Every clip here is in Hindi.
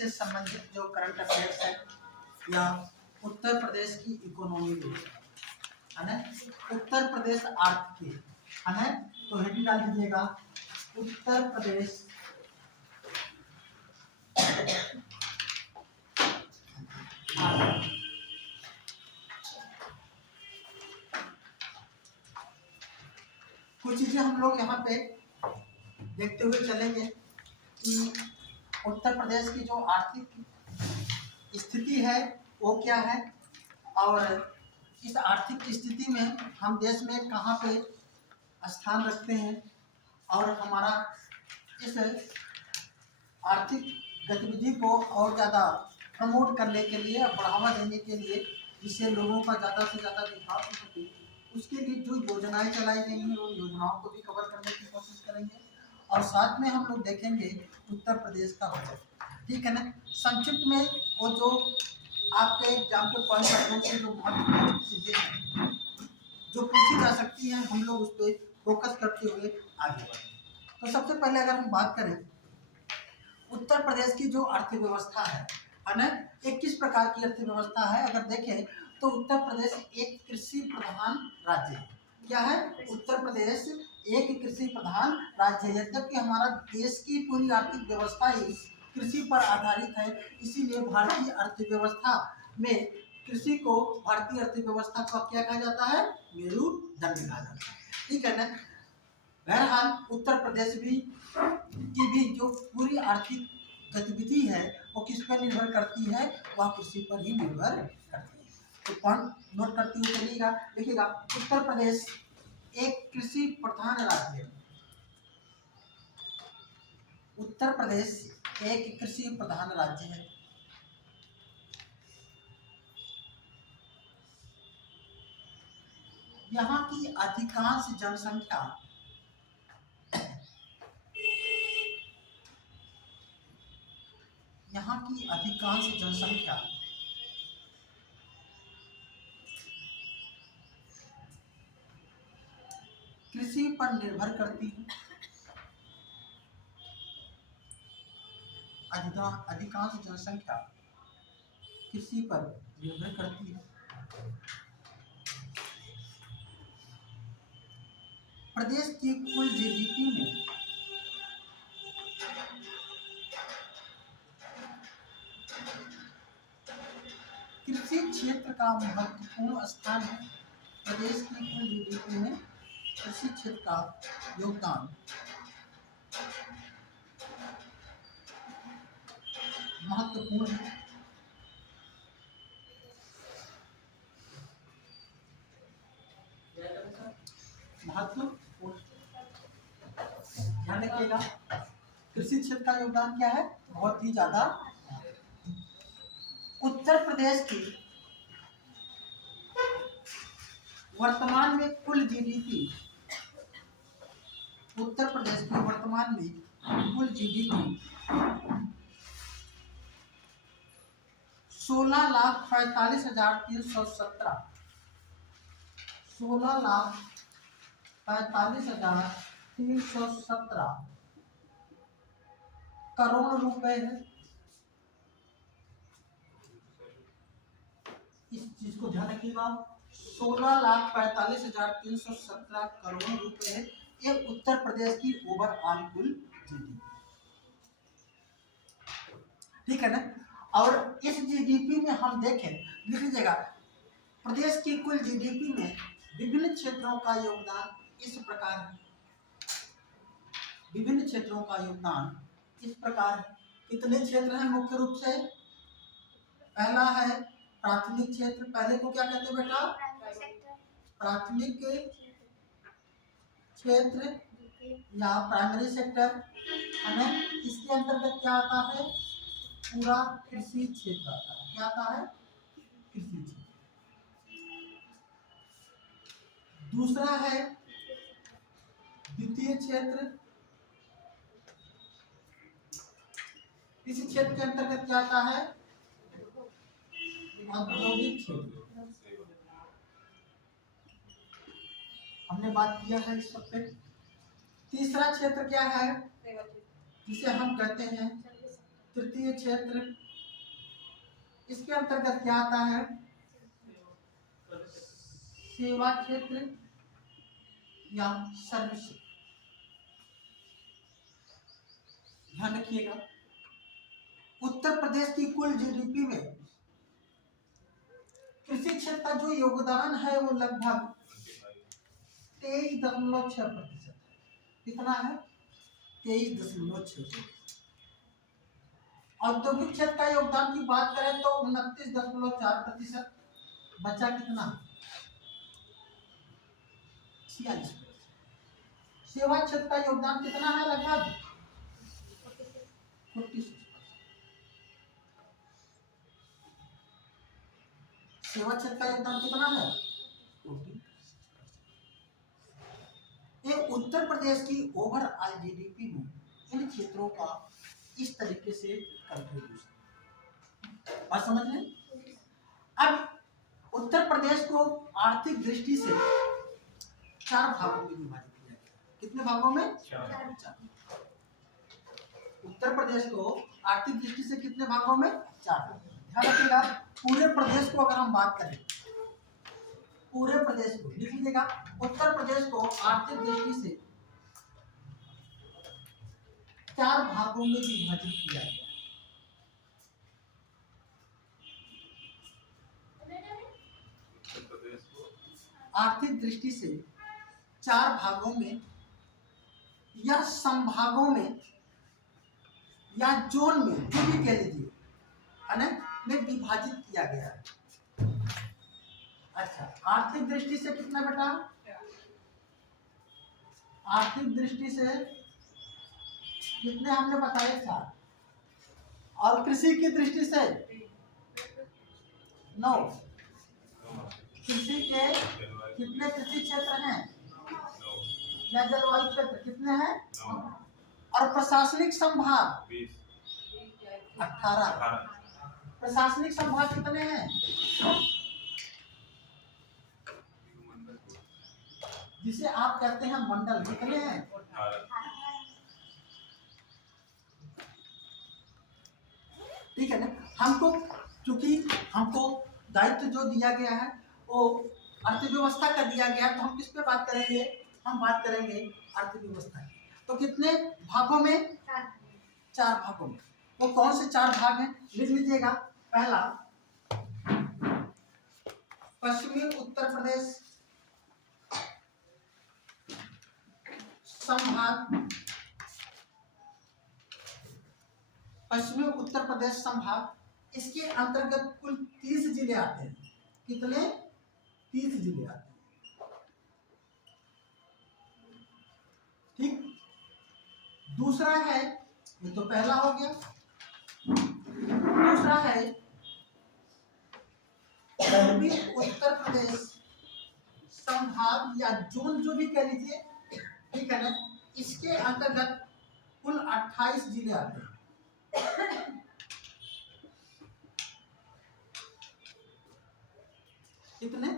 से संबंधित जो करंट अफेयर्स है या उत्तर प्रदेश की इकोनॉमी है ना, उत्तर प्रदेश आर्थिक है ना, तो हेडिंग डाल दीजिएगा उत्तर प्रदेश कुछ चीजें हम लोग यहाँ पे देखते हुए चलेंगे कि उत्तर प्रदेश की जो आर्थिक स्थिति है वो क्या है और इस आर्थिक स्थिति में हम देश में कहाँ पे स्थान रखते हैं और हमारा इस आर्थिक गतिविधि को और ज़्यादा प्रमोट करने के लिए और बढ़ावा देने के लिए जिससे लोगों का ज़्यादा से ज़्यादा विकास हो सके, उसके लिए जो योजनाएं चलाई गई हैं उन योजनाओं को भी कवर करने की कोशिश करेंगे और साथ में हम लोग देखेंगे उत्तर प्रदेश का बजट। ठीक है ना, संक्षिप्त में वो जो आपके एग्जाम के पॉइंट ऑफ व्यू से जो महत्वपूर्ण चीज़ें हैं जो पूछी जा सकती हैं हम लोग उस पर फोकस करते हुए आगे बढ़ेंगे। तो सबसे पहले अगर हम बात करें उत्तर प्रदेश की जो अर्थव्यवस्था है ना, एक किस प्रकार की अर्थव्यवस्था है, अगर देखें तो उत्तर प्रदेश एक कृषि प्रधान राज्य है। क्या है? उत्तर प्रदेश एक कृषि प्रधान राज्य है, जबकि हमारा देश की पूरी आर्थिक व्यवस्था ही कृषि पर आधारित है। इसीलिए भारतीय अर्थव्यवस्था में कृषि को भारतीय अर्थव्यवस्था का क्या कहा जाता है? मेरुदंड कहा जाता है। ठीक है ना। बहरहाल उत्तर प्रदेश की भी जो पूरी आर्थिक गतिविधि है वो किस पर निर्भर करती है? वह कृषि पर ही निर्भर करती है। तो पॉइंट नोट करते हुए चलिएगा, देखिएगा उत्तर प्रदेश एक कृषि प्रधान राज्य है। उत्तर प्रदेश एक कृषि प्रधान राज्य है। यहाँ की अधिकांश जनसंख्या कृषि पर निर्भर करती है। अधिकांश जनसंख्या कृषि पर निर्भर करती है। प्रदेश की कुल जीडीपी में कृषि क्षेत्र का महत्वपूर्ण स्थान है। प्रदेश की कुल जीडीपी में कृषि क्षेत्र का योगदान महत्वपूर्ण है। ध्यान रखिएगा, कृषि क्षेत्र का योगदान क्या है? बहुत ही ज्यादा। उत्तर प्रदेश की वर्तमान में कुल जीडीपी, उत्तर प्रदेश की वर्तमान में कुल जीडीपी 16,45,317 16,45,317 करोड़ रुपए है। इस चीज को ध्यान रखिएगा, 16,45,317 करोड़ रुपए है। ये उत्तर प्रदेश की ओवरऑल कुल जीडीपी। ठीक है ना। और इस जीडीपी में हम देखें, लिख लीजिएगा, प्रदेश की कुल जीडीपी में विभिन्न क्षेत्रों का योगदान इस प्रकार है। विभिन्न क्षेत्रों का योगदान इस प्रकार है। कितने क्षेत्र हैं मुख्य रूप से? पहला है प्राथमिक क्षेत्र। पहले को क्या कहते हैं बेटा? प्राथमिक क्षेत्र या प्राइमरी सेक्टर है ना। इसके अंतर्गत क्या आता है? पूरा कृषि क्षेत्र आता है। क्या आता है? कृषि क्षेत्र। दूसरा है द्वितीय क्षेत्र। इस क्षेत्र के अंतर्गत क्या आता है? औद्योगिक क्षेत्र। हमने बात किया है इस सब पे। तीसरा क्षेत्र क्या है? जिसे हम कहते हैं तृतीय क्षेत्र, इसके अंतर्गत क्या आता है? सेवा क्षेत्र या सर्विस। ध्यान रखिएगा, उत्तर प्रदेश की कुल जीडीपी में कृषि क्षेत्र का जो योगदान है वो लगभग 23.6%। कितना है? 23.6%। औद्योगिक क्षेत्र का योगदान की बात करें तो 29.4%। बचा कितना? 46%। सेवा क्षेत्र का योगदान कितना है? लगभग 46%। सेवा क्षेत्र का योगदान कितना है? 40%। ये उत्तर प्रदेश की ओवरऑल जीडीपी में इन क्षेत्रों का इस तरीके से कंट्रीब्यूशन। बात समझ लें। अब उत्तर प्रदेश को आर्थिक दृष्टि से 4 भागों में विभाजित किया गया। कितने भागों में? 4। उत्तर प्रदेश को आर्थिक दृष्टि से कितने भागों में? 4। ध्यान रखिएगा, पूरे प्रदेश को अगर हम बात करें, पूरे प्रदेश को लिख लीजिएगा, उत्तर प्रदेश को आर्थिक दृष्टि से 4 भागों में विभाजित किया गया। आर्थिक दृष्टि से 4 भागों में या संभागों में या जोन में, जो भी कह लीजिए, है ना, में विभाजित किया गया है। अच्छा, आर्थिक दृष्टि से कितना बेटा? आर्थिक दृष्टि से कितने हमने बताए? 4। और कृषि की दृष्टि से 9। कृषि के कितने कृषि क्षेत्र हैं? या जलवायु क्षेत्र कितने हैं? 9। और प्रशासनिक संभाग 18। प्रशासनिक संभाग कितने हैं? जिसे आप कहते हैं मंडल, कितने हैं? 18। ठीक है ना। हमको, चूंकि हमको दायित्व जो दिया गया है वो अर्थव्यवस्था का दिया गया है, तो हम किस पे बात करेंगे? हम बात करेंगे अर्थव्यवस्था की। तो कितने भागों में? 4 भागों में। वो कौन से 4 भाग हैं? लिख लीजिएगा। पहला, पश्चिमी उत्तर प्रदेश संभाग। पश्चिमी उत्तर प्रदेश संभाग, इसके अंतर्गत कुल 30 जिले आते हैं। कितने? 30 जिले आते हैं। ठीक। दूसरा है, ये तो पहला हो गया। दूसरा है पूर्वी उत्तर प्रदेश संभाग या जोन, जो भी कह लीजिए, ठीक है ना। इसके अंतर्गत कुल 28 जिले आते हैं। कितने?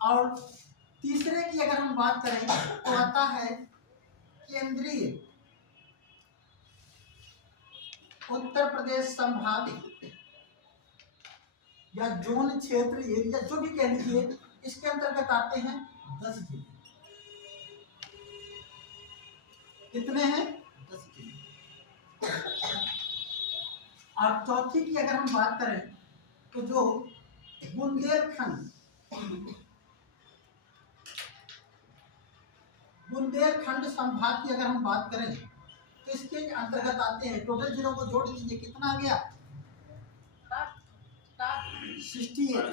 और तीसरे की अगर हम बात करें तो आता है केंद्रीय उत्तर प्रदेश संभाग या जोन, क्षेत्र, एरिया, जो भी कह लीजिए, इसके अंतर्गत आते हैं 10 जिले। कितने हैं? 10 जिले। और चौथी की अगर हम बात करें तो जो बुंदेलखंड संभाग की अगर हम बात करें तो इसके अंतर्गत आते हैं, टोटल जिलों को जोड़ लीजिए, कितना आ गया? 68,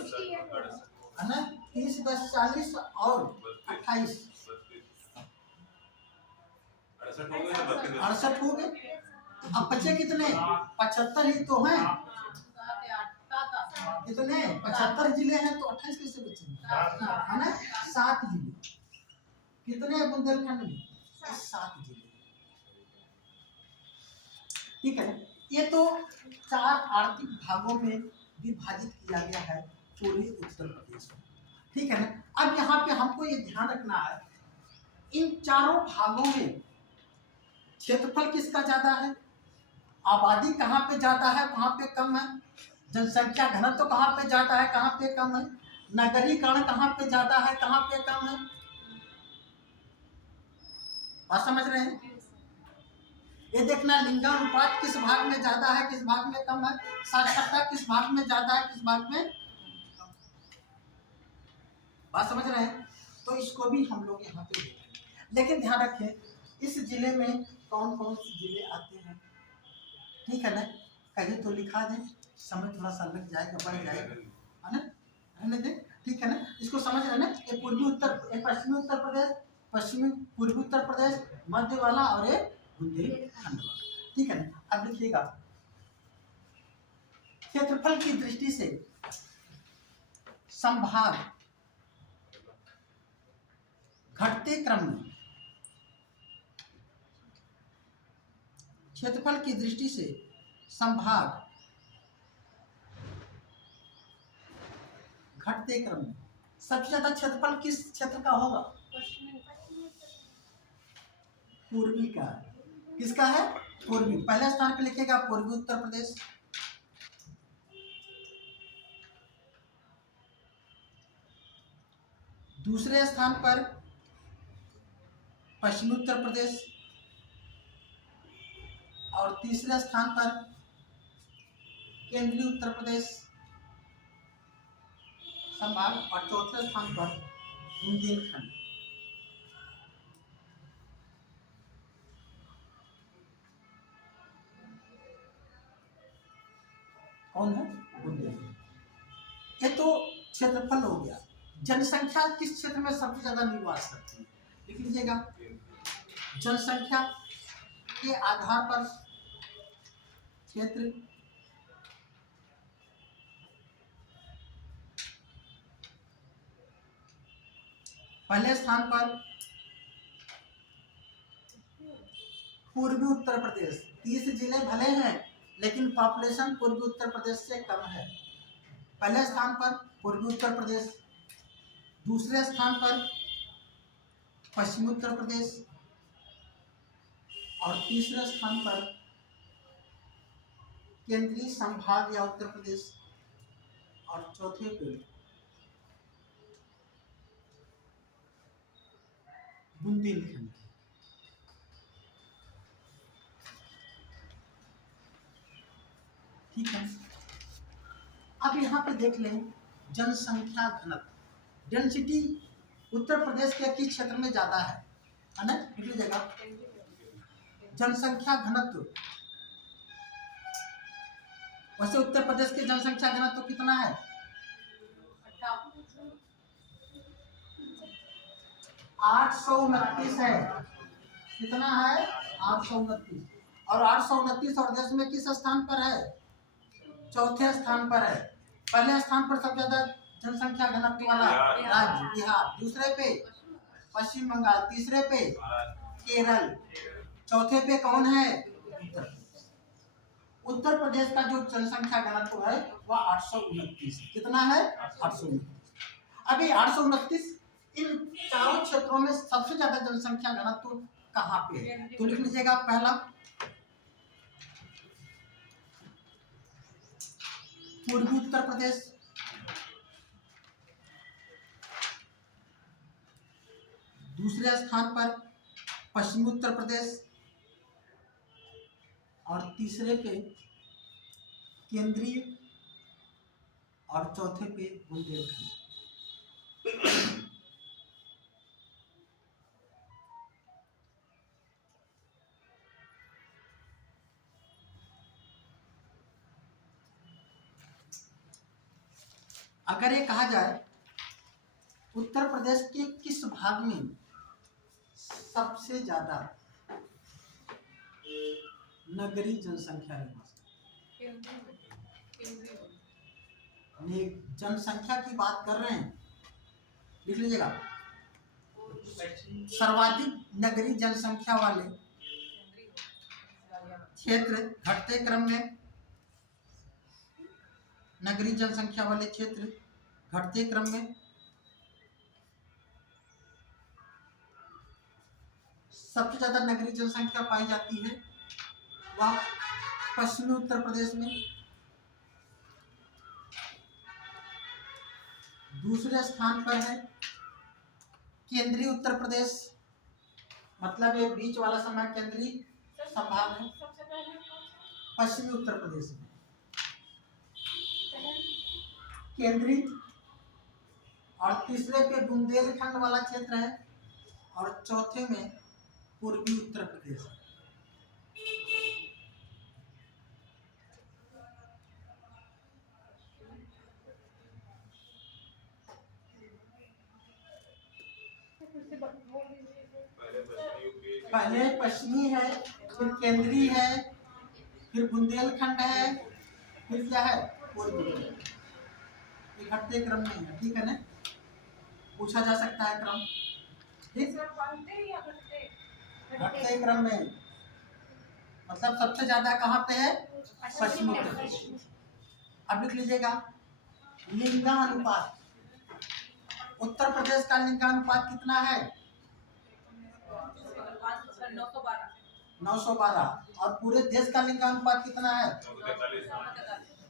है ना। 30, 10, 40 और 28, 68 हो गए। अब बचे कितने? 75 ही तो हैं। कितने? 75 जिले हैं, तो 28 कैसे बचेंगे? है ना। 7 जिले। कितने बुंदेलखंड में? 7 जिले। ठीक है। ये तो 4 आर्थिक भागों में विभाजित किया गया है पूर्वी उत्तर प्रदेश में। ठीक है ना। अब यहाँ पे हमको ये ध्यान रखना है, इन चारों भागों में क्षेत्रफल किसका ज्यादा है? आबादी कहाँ पे ज़्यादा है, कहाँ पे कम है, जनसंख्या घनत्व तो कहाँ पे ज़्यादा है, कहाँ पे कम है, नगरीकरण कहाँ पे ज़्यादा है, कहाँ पे कम है। बात समझ रहे हैं? ये देखना लिंगानुपात किस भाग में ज़्यादा है, किस भाग में कम है, साक्षरता किस भाग में ज़्यादा है, किस भाग में। बात समझ रहे हैं? तो इसको भी हम लोग यहाँ पे देखेंगे, लेकिन ध्यान रखें इस जिले में कौन कौन से जिले आते हैं, ठीक है ना। कहीं तो लिखा दें, समय थोड़ा सा लग जाएगा, बढ़ जाएगा, है ना, रहने दें, ठीक है ना। इसको समझ रहे ना, ये पूर्वी उत्तर, ये पश्चिमी उत्तर प्रदेश, पश्चिमी पूर्वी उत्तर प्रदेश, मध्य वाला और ये बुंदेलखंड वाला, ठीक है ना। अब लिखिएगा, क्षेत्रफल की दृष्टि से संभाग घटते क्रम में, क्षेत्रफल की दृष्टि से संभाग घटते क्रम में सबसे ज्यादा क्षेत्रफल किस क्षेत्र का होगा? पूर्वी का। किसका है? पूर्वी। पहले स्थान पे लिखिएगा पूर्वी उत्तर प्रदेश, दूसरे स्थान पर पश्चिमी उत्तर प्रदेश, और तीसरे स्थान पर केंद्रीय उत्तर प्रदेश संभाग, और चौथे स्थान पर बुंदेलखंड। कौन है? बुंदेलखंड। ये तो क्षेत्रफल हो गया। जनसंख्या किस क्षेत्र में सबसे ज्यादा निवास करती है, लिख लीजिएगा। जनसंख्या के आधार पर क्षेत्र, पहले स्थान पर पूर्वी उत्तर प्रदेश। 30 जिले भले हैं लेकिन पॉपुलेशन पूर्वी उत्तर प्रदेश से कम है। पहले स्थान पर पूर्वी उत्तर प्रदेश, दूसरे स्थान पर पश्चिमी उत्तर प्रदेश, और तीसरे स्थान पर केंद्रीय संभाग या उत्तर प्रदेश, और चौथे पे बुंदेलखंड। ठीक है। अब यहाँ पे देख लें जनसंख्या घनत्व, डेंसिटी उत्तर प्रदेश के किस क्षेत्र में ज्यादा है ना, लिख लीजिएगा। जनसंख्या घनत्व, वैसे उत्तर प्रदेश के जनसंख्या घनत्व कितना है? 829 है। कितना है? 829। और 829 और देश में किस स्थान पर है? चौथे स्थान पर है। पहले स्थान पर सबसे ज्यादा जनसंख्या घनत्व वाला राज्य बिहार, दूसरे पे पश्चिम बंगाल, तीसरे पे केरल, चौथे पे कौन है? उत्तर प्रदेश। उत्तर प्रदेश का जो जनसंख्या घनत्व है वह 829। कितना है? 829। अभी 829 इन चारों क्षेत्रों में सबसे ज्यादा जनसंख्या घनत्व कहाँ पे है? तो लिख लीजिएगा, पहला पूर्वी उत्तर प्रदेश, दूसरे स्थान पर पश्चिमी उत्तर प्रदेश, और तीसरे पे केंद्रीय, और चौथे पे बुंदेलखंड। अगर ये कहा जाए उत्तर प्रदेश के किस भाग में सबसे ज्यादा नगरीय जनसंख्या निवास, जनसंख्या की बात कर रहे हैं, लिख लीजिएगा। सर्वाधिक नगरीय जनसंख्या वाले क्षेत्र घटते क्रम में, नगरीय जनसंख्या वाले क्षेत्र घटते क्रम में, सबसे ज्यादा नगरीय जनसंख्या पाई जाती है वह पश्चिमी उत्तर प्रदेश में। दूसरे स्थान पर है केंद्रीय उत्तर प्रदेश, मतलब ये बीच वाला समय केंद्रीय संभाग है पश्चिमी उत्तर प्रदेश में। केंद्रीय, और तीसरे पे बुंदेलखंड वाला क्षेत्र है, और चौथे में पूर्वी उत्तर प्रदेश है। पहले पश्चिमी है, फिर केंद्रीय है, फिर बुंदेलखंड है, फिर क्या है पूर्वी। ये घटते क्रम में है, ठीक है ना, पूछा जा सकता है क्रम, ठीक। घटते क्रम में मतलब सबसे ज्यादा कहाँ पे है, पश्चिमी उत्तर प्रदेश। अब लिख लीजिएगा लिंगानुपात। उत्तर प्रदेश का लिंगानुपात कितना है, 912। और पूरे देश का लिंगानुपात कितना है,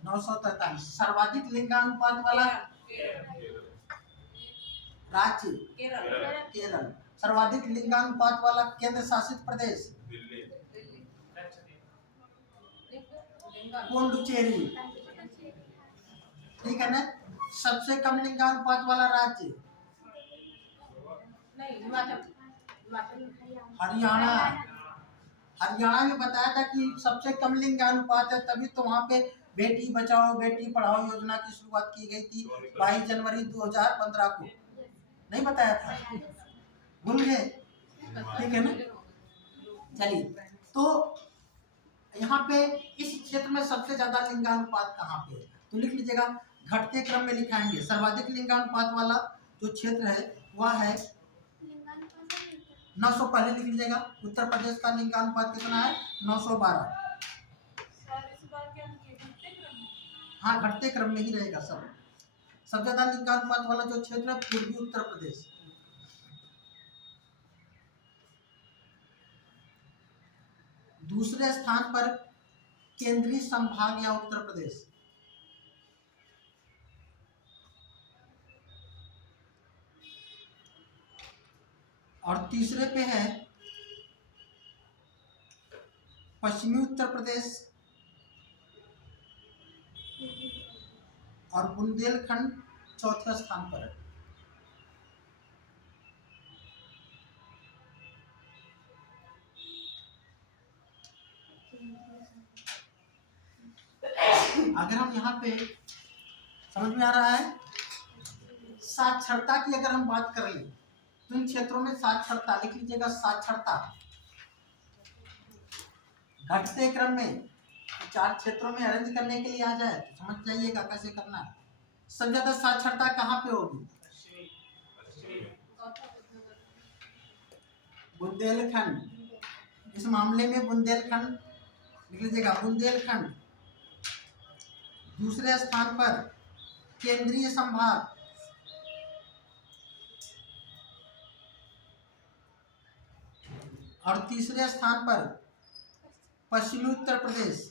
943। सर्वाधिक लिंगानुपात वाला राज्य केरल। सर्वाधिक लिंगानुपात वाला केंद्र शासित प्रदेश पुडुचेरी, ठीक है ना। सबसे कम लिंगानुपात वाला राज्य हरियाणा। हरियाणा में बताया था कि सबसे कम लिंगानुपात है, तभी तो वहाँ पे बेटी बचाओ बेटी पढ़ाओ योजना की शुरुआत की गई थी 22 जनवरी 2015 को। नहीं बताया था, भूल गए, ठीक है ना। चलिए, तो यहाँ पे इस क्षेत्र में सबसे ज्यादा लिंगानुपात कहाँ पे है, तो लिख लीजिएगा, घटते क्रम में लिखाएंगे। सर्वाधिक लिंगानुपात वाला जो क्षेत्र है वह है 900। पहले लिख लीजिएगा, उत्तर प्रदेश का लिंगानुपात कितना है, 912। हाँ, घटते क्रम में ही रहेगा सब। सबसे ज्यादा लिंगानुपात वाला जो क्षेत्र है पूर्वी उत्तर प्रदेश। दूसरे स्थान पर केंद्रीय संभाग या उत्तर प्रदेश। और तीसरे पे है पश्चिमी उत्तर प्रदेश, और बुंदेलखंड चौथे स्थान पर है। अगर हम यहाँ पे समझ में आ रहा है, साक्षरता की अगर हम बात कर लें तो इन क्षेत्रों में साक्षरता लिख लीजिएगा, साक्षरता घटते क्रम में 4 क्षेत्रों में अरेंज करने के लिए आ जाए तो समझ जाइएगा कैसे करना है। सबसे ज्यादा साक्षरता कहाँ पे होगी, बुंदेलखंड। इस मामले में बुंदेलखंड लिख लीजिएगा, बुंदेलखंड। दूसरे स्थान पर केंद्रीय संभाग, और तीसरे स्थान पर पश्चिमी उत्तर प्रदेश,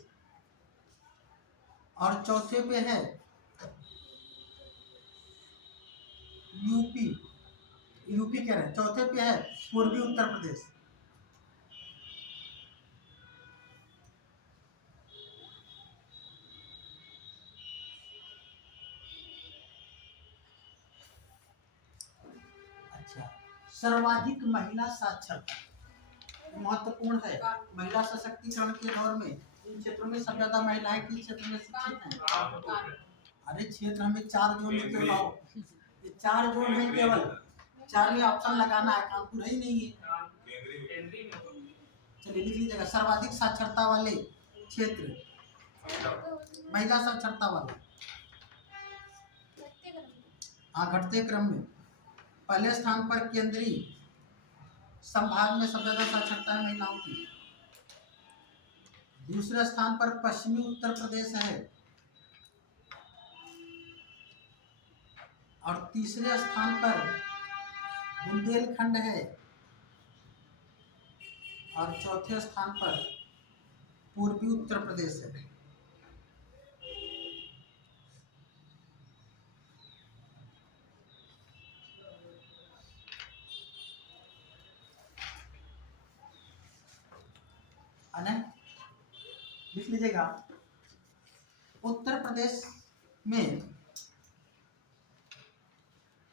और चौथे पे है यूपी। यूपी कह रहे हैं, चौथे पे है पूर्वी उत्तर प्रदेश। अच्छा, सर्वाधिक महिला साक्षरता महत्वपूर्ण है। महिला सशक्तिकरण के दौर में इन क्षेत्रों में सबसे ज्यादा महिलाएं किस क्षेत्र में शिक्षित हैं। अरे क्षेत्र हमें 4 जोन में क्यों लाओ, ये 4 जोन है, केवल 4 में ऑप्शन लगाना है, काम पूरा ही नहीं है। चलिए लिख लीजिएगा, सर्वाधिक साक्षरता वाले क्षेत्र, महिला साक्षरता वाले। हाँ, घटते क्रम में पहले स्थान पर केंद्रीय संभाग में सबसे ज्यादा साक्षरता है महिलाओं की। दूसरे स्थान पर पश्चिमी उत्तर प्रदेश है, और तीसरे स्थान पर बुंदेलखंड है, और चौथे स्थान पर पूर्वी उत्तर प्रदेश है। लिख लीजिएगा, उत्तर प्रदेश में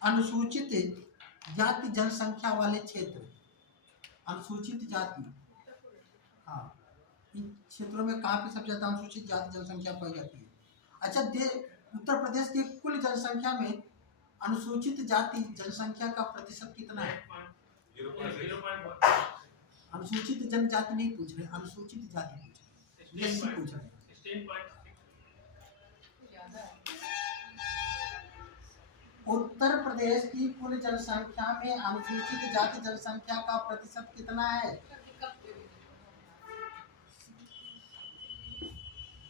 अनुसूचित जाति जनसंख्या वाले क्षेत्र, अनुसूचित जाति, हाँ, इन क्षेत्रों में कहाँ पे सबसे ज्यादा अनुसूचित जाति जनसंख्या पाई जाती है? अच्छा, उत्तर प्रदेश की कुल जनसंख्या में अनुसूचित जाति जनसंख्या का प्रतिशत कितना है? अनुसूचित जनजाति नहीं पूछ रहे, अनुसूचित जाति पूछ रहे, एससी पूछ रहे। उत्तर प्रदेश की कुल जनसंख्या में अनुसूचित जाति जनसंख्या का प्रतिशत कितना है?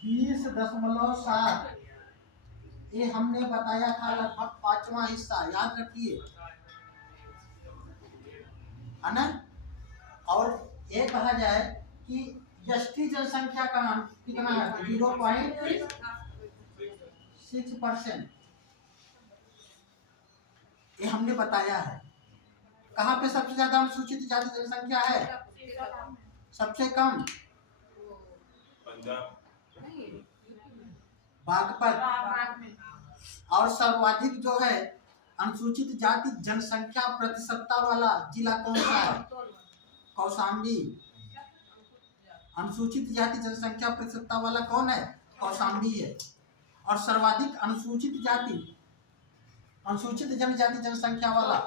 20.7। ये हमने बताया था लगभग 5वां हिस्सा, याद रखिए, है ना। और ये कहा जाए कि यष्टि जनसंख्या का नाम कितना है? 0.6%। ये हमने बताया है। कहाँ पे सबसे ज्यादा अनुसूचित जाति जनसंख्या है? सबसे कम बागपत। और सर्वाधिक जो है अनुसूचित जाति जनसंख्या प्रतिशतता वाला जिला कौन सा है? कौशाम्बी। अनुसूचित जाति जनसंख्या प्रतिशतता वाला कौन है? कौशाम्बी है। और सर्वाधिक अनुसूचित जनजाति जनसंख्या वाला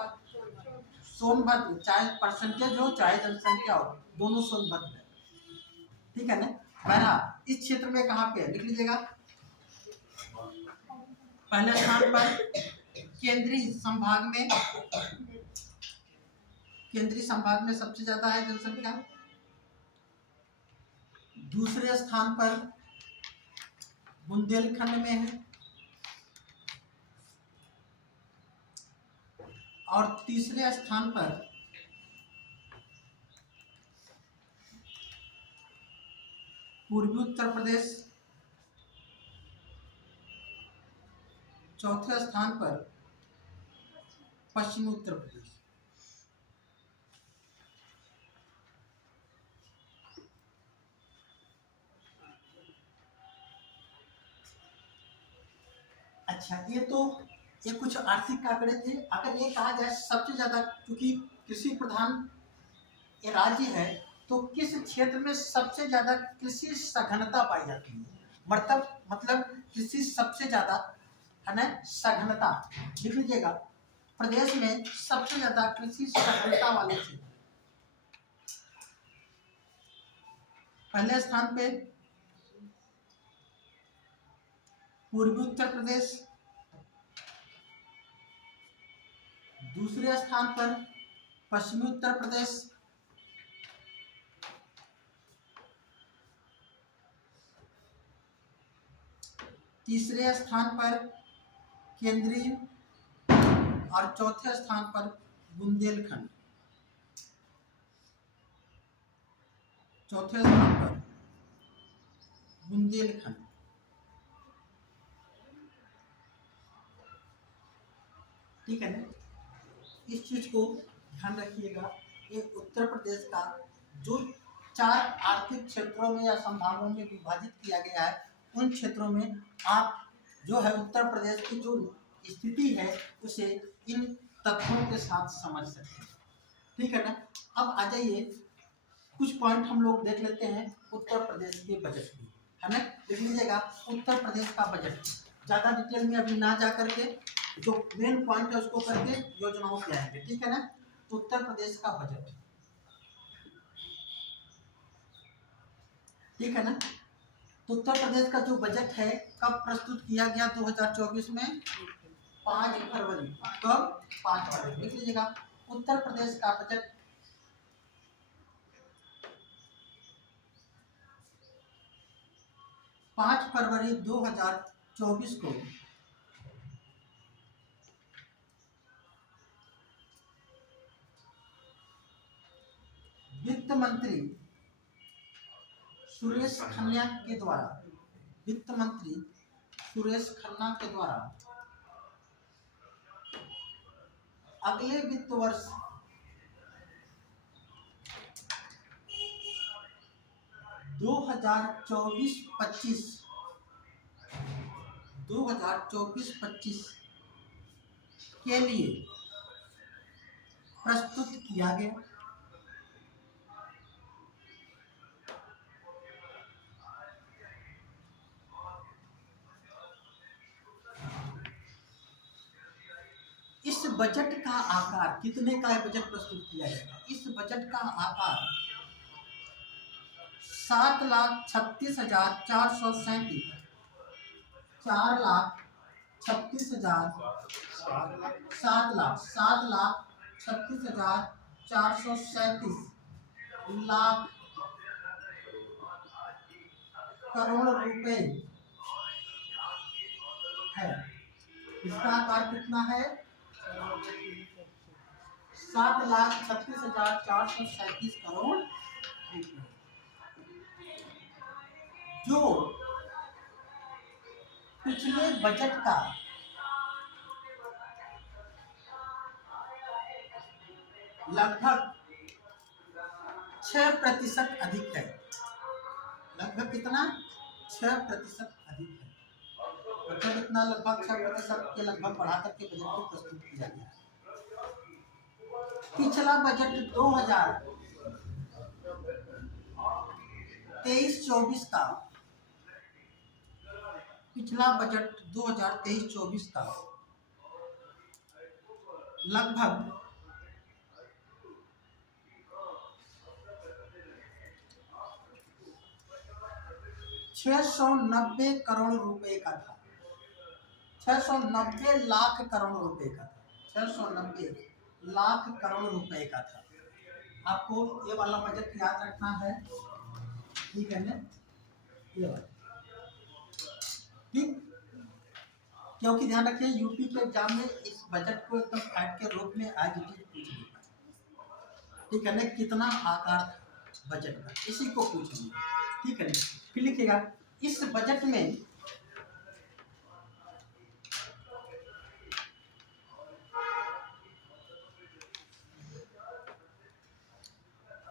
सोनभद्र, चाहे परसेंटेज हो चाहे जनसंख्या हो, दोनों सोनभद्र है। ठीक है ना। बहरा इस क्षेत्र में कहाँ पे है? लिख लीजिएगा, पहले स्थान पर केंद्रीय संभाग में सबसे ज्यादा है जनसंख्या। दूसरे स्थान पर बुंदेलखंड में है। और तीसरे स्थान पर पूर्वी उत्तर प्रदेश। चौथे स्थान पर पश्चिमी उत्तर प्रदेश। अच्छा, ये कुछ आर्थिक आंकड़े थे। अगर ये कहा जाए सबसे ज्यादा, क्योंकि कृषि प्रधान ये राज्य है, तो किस क्षेत्र में सबसे ज्यादा कृषि सघनता पाई जाती है? मतलब कृषि सबसे ज्यादा, है ना, सघनता। लिख लीजिएगा, प्रदेश में सबसे ज्यादा कृषि सघनता वाले क्षेत्र। पहले स्थान पे पूर्वी उत्तर प्रदेश। दूसरे स्थान पर पश्चिमी उत्तर प्रदेश। तीसरे स्थान पर केंद्रीय। और चौथे स्थान पर बुंदेलखंड। चौथे स्थान पर बुंदेलखंड। ठीक है ना। इस चीज को ध्यान रखिएगा। ये उत्तर प्रदेश का जो 4 आर्थिक क्षेत्रों में या संभागों में विभाजित किया गया है, उन क्षेत्रों में आप जो है उत्तर प्रदेश की जो स्थिति है उसे इन तथ्यों के साथ समझ सकते हैं। ठीक है ना। अब आ जाइए, कुछ पॉइंट हम लोग देख लेते हैं उत्तर प्रदेश के बजट की, है ना। देख लीजिएगा, उत्तर प्रदेश का बजट ज़्यादा डिटेल में अभी ना जा करके जो मेन पॉइंट है उसको करके योजनाओं पे आएंगे। ठीक है ना। तो उत्तर प्रदेश का बजट, ठीक है ना। तो उत्तर प्रदेश का जो बजट है कब प्रस्तुत किया गया? 2024 में 5 फरवरी। कब? 5 फरवरी। लिख लीजिएगा, उत्तर प्रदेश का बजट 5 फरवरी 2024 को वित्त मंत्री सुरेश खन्ना के द्वारा, वित्त मंत्री सुरेश खन्ना के द्वारा अगले वित्त वर्ष 2024-25 के लिए प्रस्तुत किया गया। इस बजट का आकार कितने का बजट प्रस्तुत किया जाएगा? इस बजट का आकार 7,36,437 लाख करोड़ रुपए है। इसका आकार कितना है? 7,36,437 करोड़ रुपए, जो पिछले बजट का लगभग 6% अधिक है। लगभग कितना? 6% अधिक है। मतलब इतना लगभग 6% के लगभग बढ़ा करके बजट को प्रस्तुत किया गया है। पिछला बजट 2023-24 का, पिछला बजट 2023-24 का लगभग 690 करोड़ रुपए का था। 690 लाख करोड़ रुपए का था। 690 लाख करोड़ रुपए का था। आपको ये वाला बजट याद रखना है, ठीक है ना? ये वाला, ठीक, क्योंकि ध्यान रखिए यूपी के एग्जाम में इस बजट को एकदम फैक्ट के रूप में आज पूछ लिया, ठीक है ना? कितना आकार बजट का, इसी को पूछेंगे, ठीक है ना? फिर लिखिएगा इस बजट में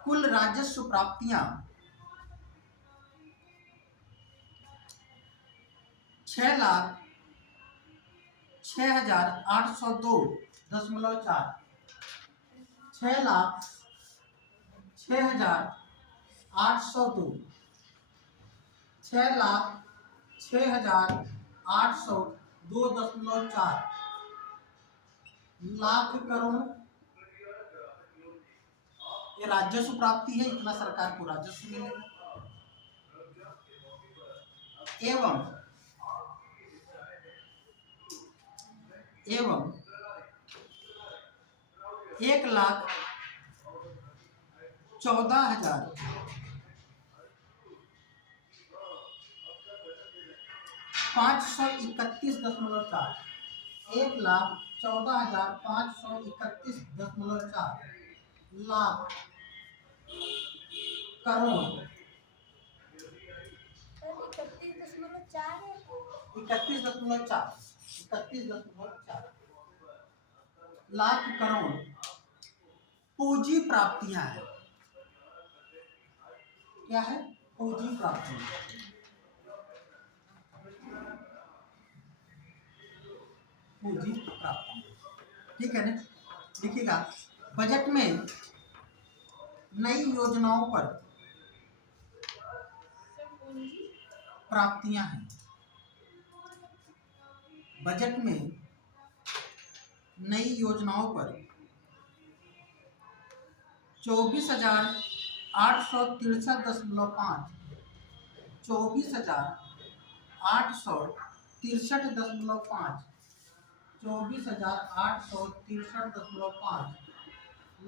कुल राजस्व प्राप्तियां 6,06,802.4, 6,06,802, 6,06,802.4 लाख करोड़ ये राजस्व प्राप्ति है। इतना सरकार को राजस्व मिलेगा। एवं 1,14,531.4, 1,14,531.4 लाख करोड़ 31.4 लाख करोड़ पूंजी प्राप्तियां हैं। क्या है? पूंजी प्राप्तियां, पूंजी प्राप्तियां, ठीक है ना? देखिएगा बजट में नई योजनाओं पर प्राप्तियां हैं। बजट में नई योजनाओं पर 24,863.5, 24,863.5, 24,863.5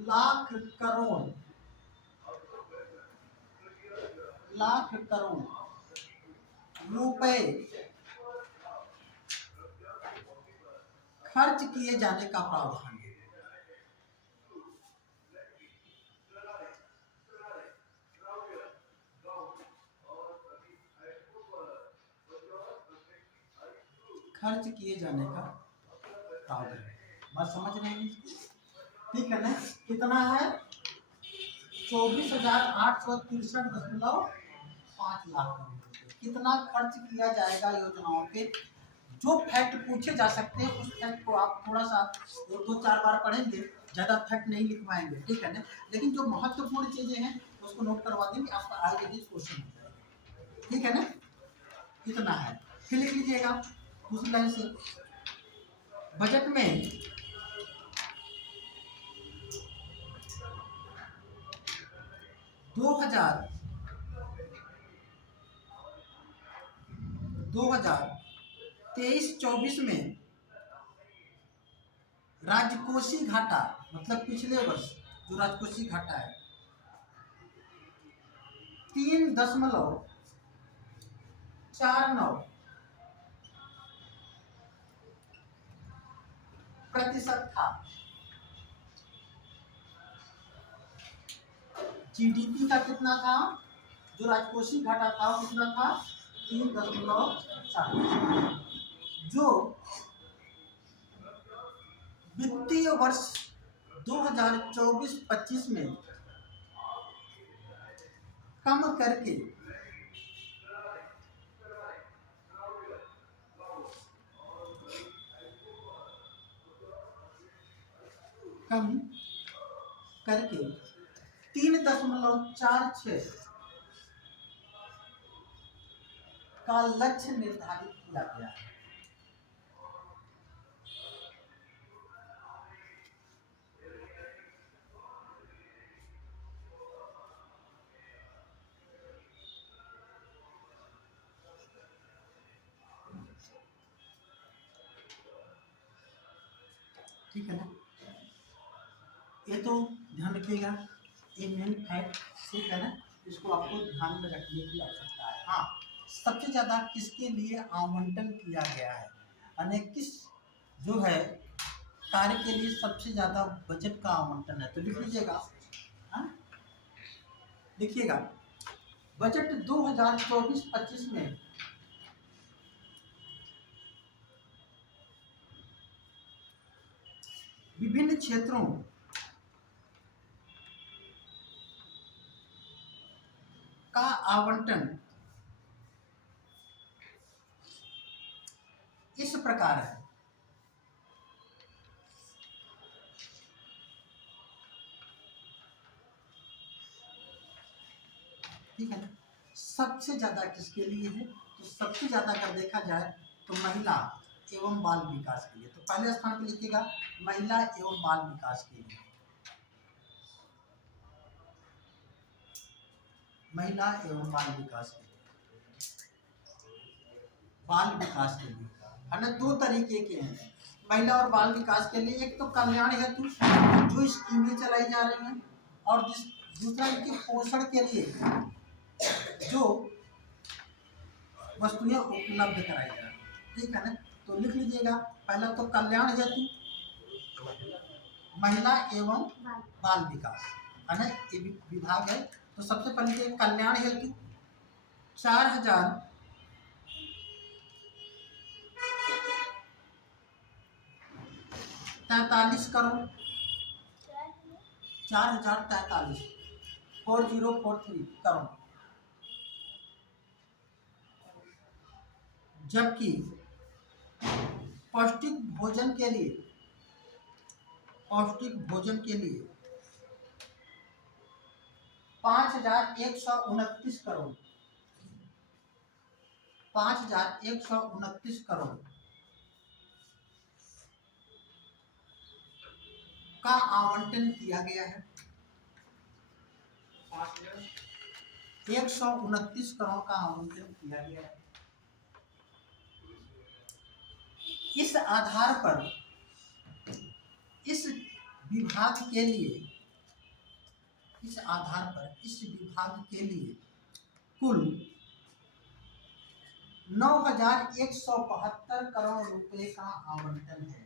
लाख करोड़ रुपए खर्च किए जाने का प्रावधान है। खर्च किए जाने का प्रावधान। बात समझ रहे हैं? ठीक है ना? कितना है? 24,863.5 लाख रुपए कितना खर्च किया जाएगा योजनाओं पे। जो फैक्ट पूछे जा सकते हैं उस फैक्ट को आप थोड़ा सा 2-4 बार पढ़ेंगे, ज़्यादा फैक्ट नहीं लिखवाएंगे, ठीक है ना? लेकिन जो महत्वपूर्ण चीज़ें हैं उसको नोट करवा देंगे, आपका आगे भी क्वेश्चन हो जाएगा, ठीक है ना? कितना है फिर लिख लीजिएगा दूसरी लाइन से। बजट में 2023-24 में राजकोषीय घाटा, मतलब पिछले वर्ष जो राजकोषीय घाटा है 3.49% था। जीडीपी का कितना था? जो राजकोषीय घाटा था वो कितना था? 3.4। जो वित्तीय वर्ष 2024-25 में कम करके कम करके 3.46 का लक्ष्य निर्धारित किया गया है। ठीक है ना? ये तो ध्यान रखिएगा, ये मेन फैक्ट, ठीक है ना? इसको आपको ध्यान में रखने की आवश्यकता है। हाँ, सबसे ज़्यादा किसके लिए आवंटन किया गया है, यानी किस जो है कार्य के लिए सबसे ज़्यादा बजट का आवंटन है, तो लिख लीजिएगा। हाँ, लिखिएगा बजट 2024-25 में विभिन्न क्षेत्रों का आवंटन इस प्रकार है। ठीक है ना? सबसे ज्यादा किसके लिए है? तो सबसे ज्यादा अगर देखा जाए तो महिला एवं बाल विकास के लिए, तो पहले स्थान पर लिखिएगा महिला एवं बाल विकास के लिए। महिला एवं बाल विकास के लिए, बाल विकास के लिए है ना, दो तरीके के हैं महिला और बाल विकास के लिए। एक तो कल्याण हेतु जो स्कीमें चलाई जा रही हैं, और दूसरा इनके पोषण के लिए जो वस्तुएं उपलब्ध कराई जा रही हैं, ठीक है ना? तो लिख लीजिएगा पहला तो कल्याण हेतु महिला एवं बाल विकास है ना, ये विभाग है। तो सबसे पहले कल्याण हेतु 4,043 करोड़, 4,043 4043 करोड़। जबकि पौष्टिक भोजन के लिए 5,129 करोड़, 5,129 करोड़ का आवंटन किया गया है। 129 करोड़ का आवंटन किया गया है। इस आधार पर इस विभाग के लिए कुल 9,172 करोड़ रुपए का आवंटन है।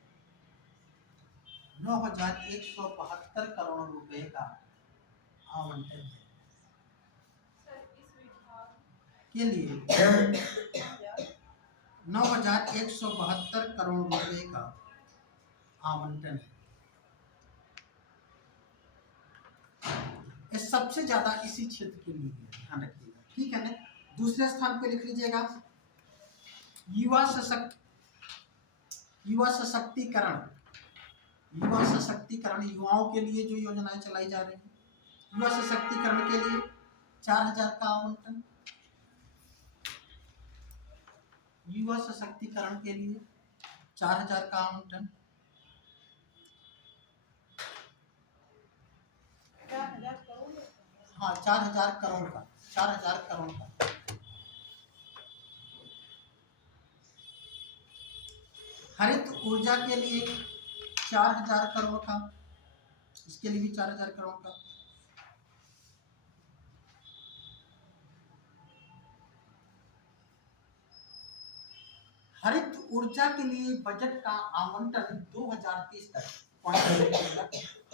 9,172 करोड़ रुपए का आवंटन है के लिए 9,172 करोड़ रुपए का आवंटन है। ये सबसे ज्यादा इसी क्षेत्र के लिए है, ध्यान रखिएगा, ठीक है ना। दूसरे स्थान पे लिख लीजिएगा युवा सशक्तिकरण। युवा सशक्तिकरण, युवाओं के लिए जो योजनाएं चलाई जा रही हैं, युवा सशक्तिकरण के लिए 4,000 का आवंटन। युवा सशक्तिकरण के लिए 4,000 का आवंटन। हाँ, 4,000 करोड़ का, 4,000 करोड़ का। हरित ऊर्जा के लिए 4,000 करोड़ का, इसके लिए भी 4,000 करोड़ का। हरित ऊर्जा के लिए बजट का आवंटन 2030 तक।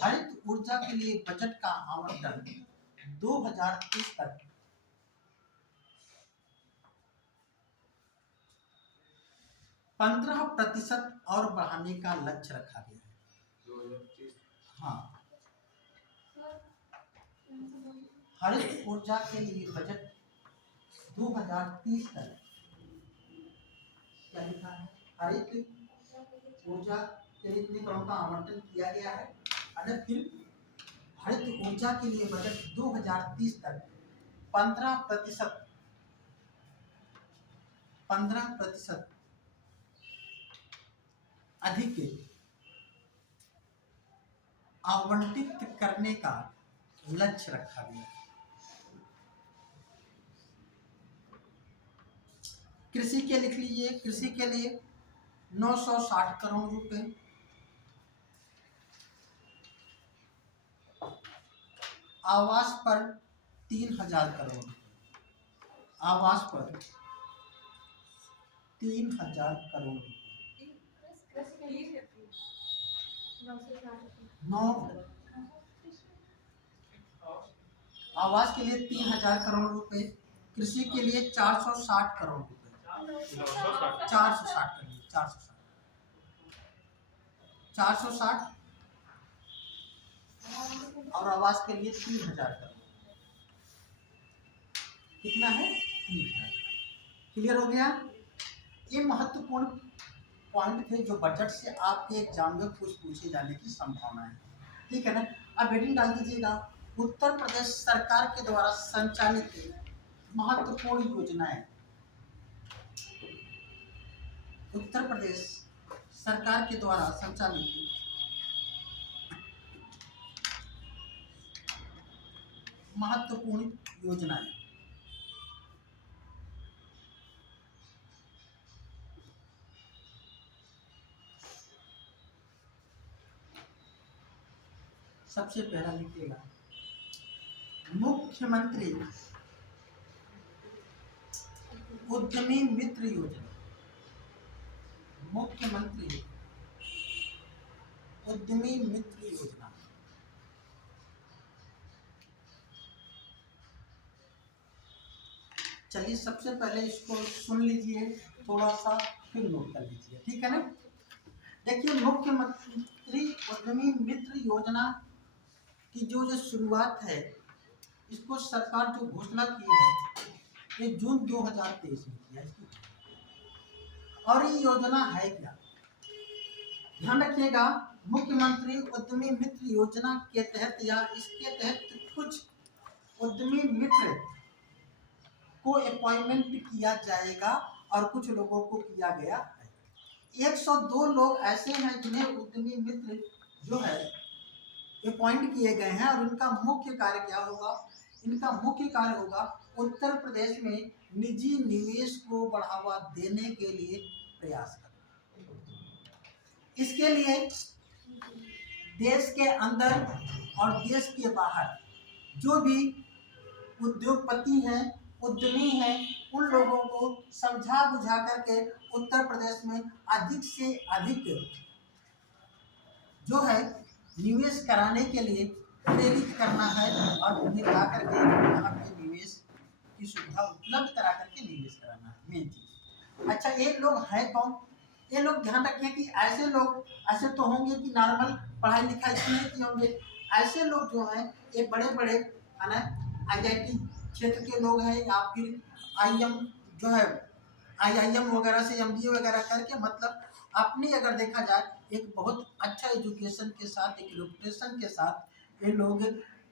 हरित ऊर्जा के लिए बजट का आवंटन 2030 तक 15% और बढ़ाने का लक्ष्य रखा गया है। हाँ, हरित ऊर्जा के लिए बजट 2030 तक क्या लिखा है, हरित ऊर्जा के लिए कितने करोड़ का आवंटन किया गया है। और फिर हरित ऊर्जा के लिए बजट 2030 तक 15% अधिक आवंटित करने का लक्ष्य रखा गया है। कृषि के लिख लीजिए, कृषि के लिए 960 करोड़ रुपए। आवास पर 3,000 करोड़ रुपए। आवास पर 3,000 करोड़ रुपए। आवास के लिए 3,000 करोड़ रुपए। कृषि के लिए 460 करोड़ रुपए। 460 करोड़, 460 और आवास के लिए 3,000 करोड़। कितना है? 3,000। क्लियर हो गया? ये महत्वपूर्ण पॉइंट थे जो बजट से आपके एग्जाम में कुछ पूछे जाने की संभावना है, ठीक है ना। अब हेडिंग डाल दीजिएगा, उत्तर प्रदेश सरकार के द्वारा संचालित महत्वपूर्ण योजनाएं। उत्तर प्रदेश सरकार के द्वारा संचालित महत्वपूर्ण योजनाएं। सबसे पहला लिखिएगा मुख्यमंत्री उद्यमी मित्र योजना। मुख्यमंत्री उद्यमी मित्र योजना। चलिए सबसे पहले इसको सुन लीजिए थोड़ा सा, फिर नोट कर लीजिए, ठीक है ना। देखिए, मुख्यमंत्री उद्यमी मित्र योजना की जो शुरुआत है, इसको सरकार जो घोषणा की है ये जून 2023 में किया है। और ये योजना है क्या, ध्यान रखिएगा। मुख्यमंत्री उद्यमी मित्र योजना के तहत या इसके तहत कुछ उद्यमी मित्र को अपॉइंटमेंट किया जाएगा और कुछ लोगों को किया गया है। 102 लोग ऐसे हैं जिन्हें उद्यमी मित्र जो है अपॉइंट किए गए हैं और इनका मुख्य कार्य क्या होगा? इनका मुख्य कार्य होगा उत्तर प्रदेश में निजी निवेश को बढ़ावा देने के लिए प्रयास करना। इसके लिए देश के अंदर और देश के बाहर जो भी उद्योगपति हैं, उद्यमी हैं, उन लोगों को समझा बुझा करके उत्तर प्रदेश में अधिक से अधिक जो है निवेश कराने के लिए प्रेरित करना है और उन्हें ला करके यहाँ पे निवेश की सुविधा उपलब्ध करा करके निवेश कराना है, मेन चीज। अच्छा, ये लोग हैं कौन? ये लोग ध्यान रखिए कि ऐसे लोग ऐसे तो होंगे कि नॉर्मल पढ़ाई लिखाई नहीं किए होंगे। ऐसे लोग जो हैं ये बड़े बड़े है ना IIT क्षेत्र के लोग हैं, या फिर IIM जो है IIM वगैरह से MBA वगैरह करके, मतलब अपनी अगर देखा जाए एक बहुत अच्छा एजुकेशन के साथ, एक रेपुटेशन के साथ ये लोग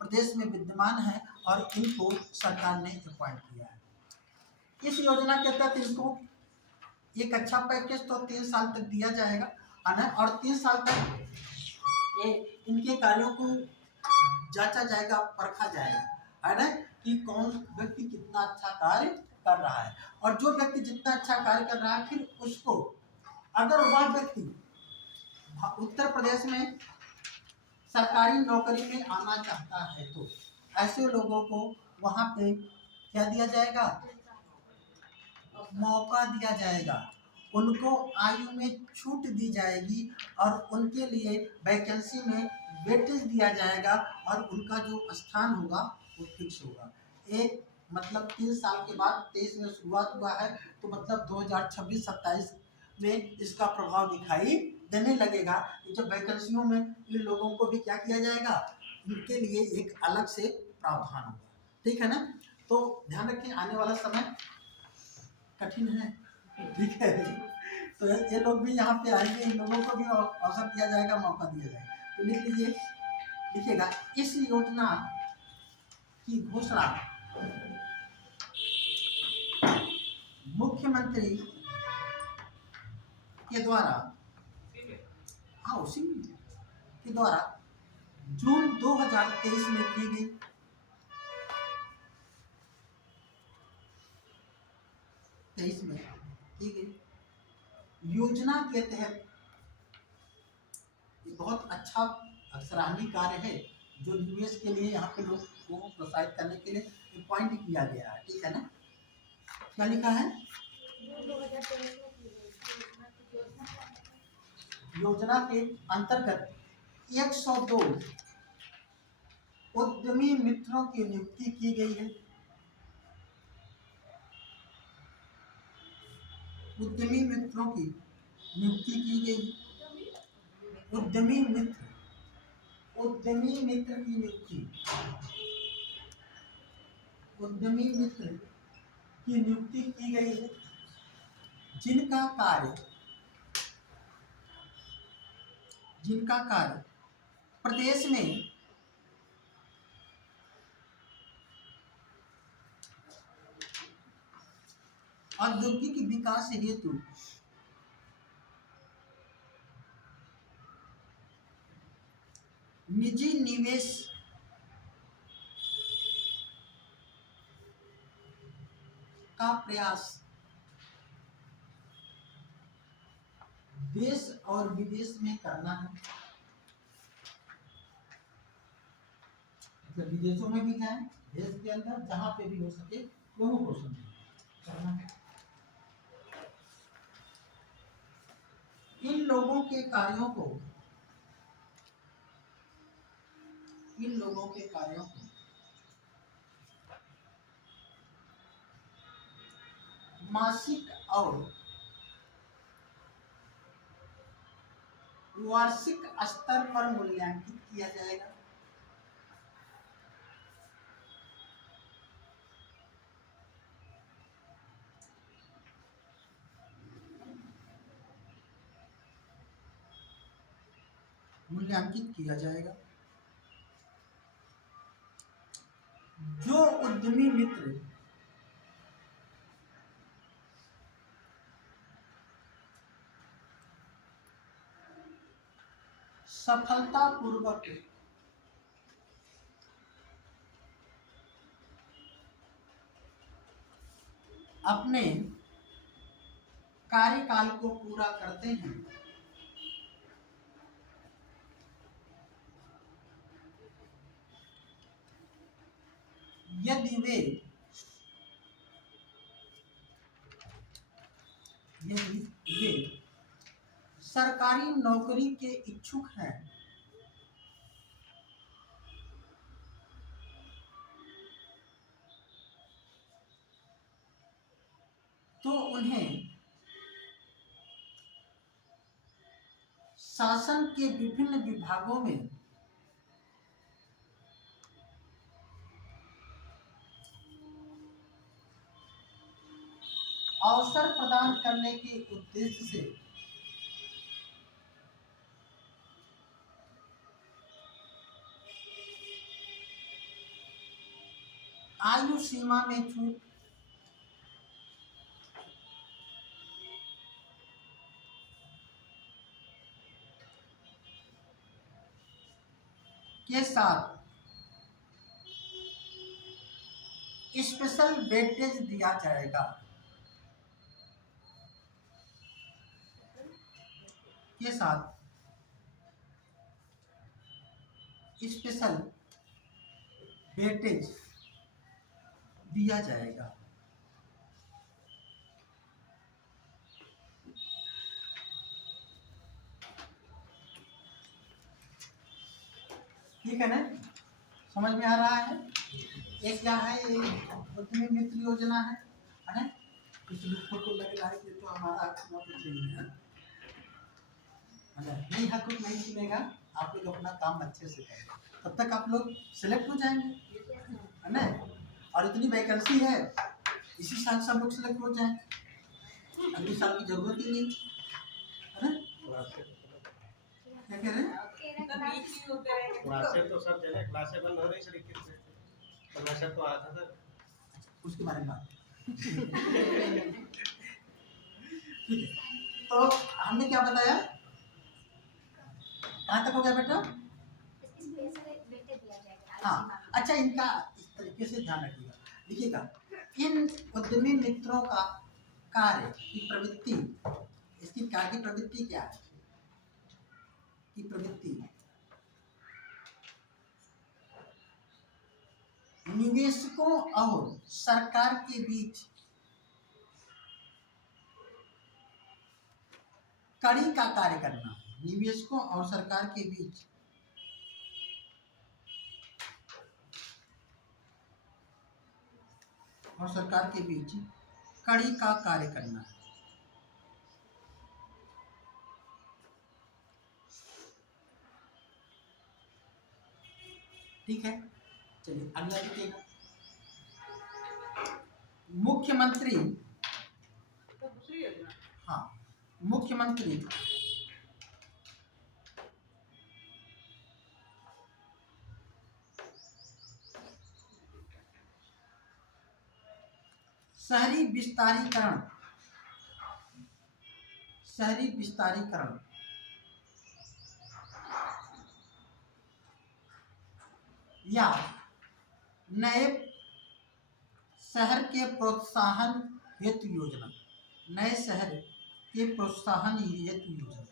प्रदेश में विद्यमान हैं और इनको सरकार ने अपॉइंट किया है। इस योजना के तहत इनको एक अच्छा पैकेज तो 3 साल तक दिया जाएगा, है ना, और 3 साल तक ये इनके कार्यों को जांचा जाएगा, परखा जाएगा, है ना, कि कौन व्यक्ति कितना अच्छा कार्य कर रहा है। और जो व्यक्ति जितना अच्छा कार्य कर रहा है, फिर उसको अगर वह व्यक्ति उत्तर प्रदेश में सरकारी नौकरी में आना चाहता है तो ऐसे लोगों को वहां पे क्या दिया जाएगा? मौका दिया जाएगा, उनको आयु में छूट दी जाएगी और उनके लिए वैकेंसी में वेटेज दिया जाएगा और उनका जो स्थान होगा वो फिक्स होगा। एक मतलब 3 साल के बाद 23 में शुरुआत हुआ है, तो मतलब 2026-27 में इसका प्रभाव दिखाई देने लगेगा। जब वैकेंसियों में इन लोगों को भी क्या किया जाएगा, इनके लिए एक अलग से प्रावधान होगा। ठीक है ना? तो ध्यान रखें, आने वाला समय कठिन है, ठीक है। तो ये लोग भी यहाँ पे आएंगे, इन लोगों को भी अवसर दिया जाएगा, मौका दिया जाएगा। तो लिख लीजिए, लिखिएगा, इस योजना की घोषणा मुख्यमंत्री के द्वारा, हाँ उसी के द्वारा जून 2023 में की गई। 23 में की गई योजना के तहत बहुत अच्छा सराहनीय कार्य है जो निवेश के लिए यहाँ पे लोग को प्रोत्साहित करने के लिए पॉइंट किया गया है। ठीक है ना? क्या लिखा है? योजना के अंतर्गत 102 उद्यमी मित्रों की नियुक्ति की गई है। उद्यमी मित्रों की नियुक्ति की गई। उद्यमी मित्र की नियुक्ति, उद्यमी मित्र की नियुक्ति की गई है, जिनका कार्य प्रदेश में औद्योगिक विकास हेतु निजी निवेश का प्रयास देश और विदेश में करना है। मतलब विदेशों में भी जाए, देश के अंदर जहां पे भी हो सके लोगों को करना है। इन लोगों के कार्यों को मासिक और वार्षिक स्तर पर मूल्यांकित किया जाएगा। जो उद्यमी मित्र सफलतापूर्वक अपने कार्यकाल को पूरा करते हैं, यदि वे सरकारी नौकरी के इच्छुक हैं तो उन्हें शासन के विभिन्न विभागों में अवसर प्रदान करने के उद्देश्य से आयु सीमा में छूट के साथ स्पेशल वेटेज दिया जाएगा। के साथ स्पेशल वेटेज दिया जाएगा। ठीक है ना, समझ में आ रहा है। एक क्या है, ये उद्यमी मित्र योजना है ना। कुछ लोगों को लग रहा है कि तो हमारा अपना कुछ नहीं है, नहीं हक नहीं सुनेगा। आप लोग अपना काम अच्छे से करें, तब तक आप लोग सिलेक्ट हो जाएंगे, है ना। और इतनी वैकेंसी है, इसी साल सब लोग सिलेक्ट हो जाएं, अगले साल की जरूरत ही नहीं, है ना। क्या कह रहे हैं? क्लासेस तो सर चले, क्लासेस बंद हो रही सर 21 से, तो मैसेज तो आया था सर, उसके बारे में बात। ठीक है, तो हमने क्या बताया, कहाँ तक हो गया बेटा? हाँ, अच्छा, इनका इस तरीके से ध्यान रखिएगा। देखिएगा, इन उद्यमी मित्रों का कार्य की प्रवृत्ति, इसकी कार्य की प्रवृत्ति क्या है? की प्रवृत्ति निवेशकों और सरकार के बीच कड़ी का कार्य करना। निवेशकों और सरकार के बीच कड़ी का कार्य करना है। ठीक है, चलिए अगला देखिएगा। मुख्यमंत्री, हाँ, मुख्यमंत्री शहरी विस्तारीकरण या नए शहर के प्रोत्साहन हेतु योजना, नए शहर के प्रोत्साहन हेतु योजना।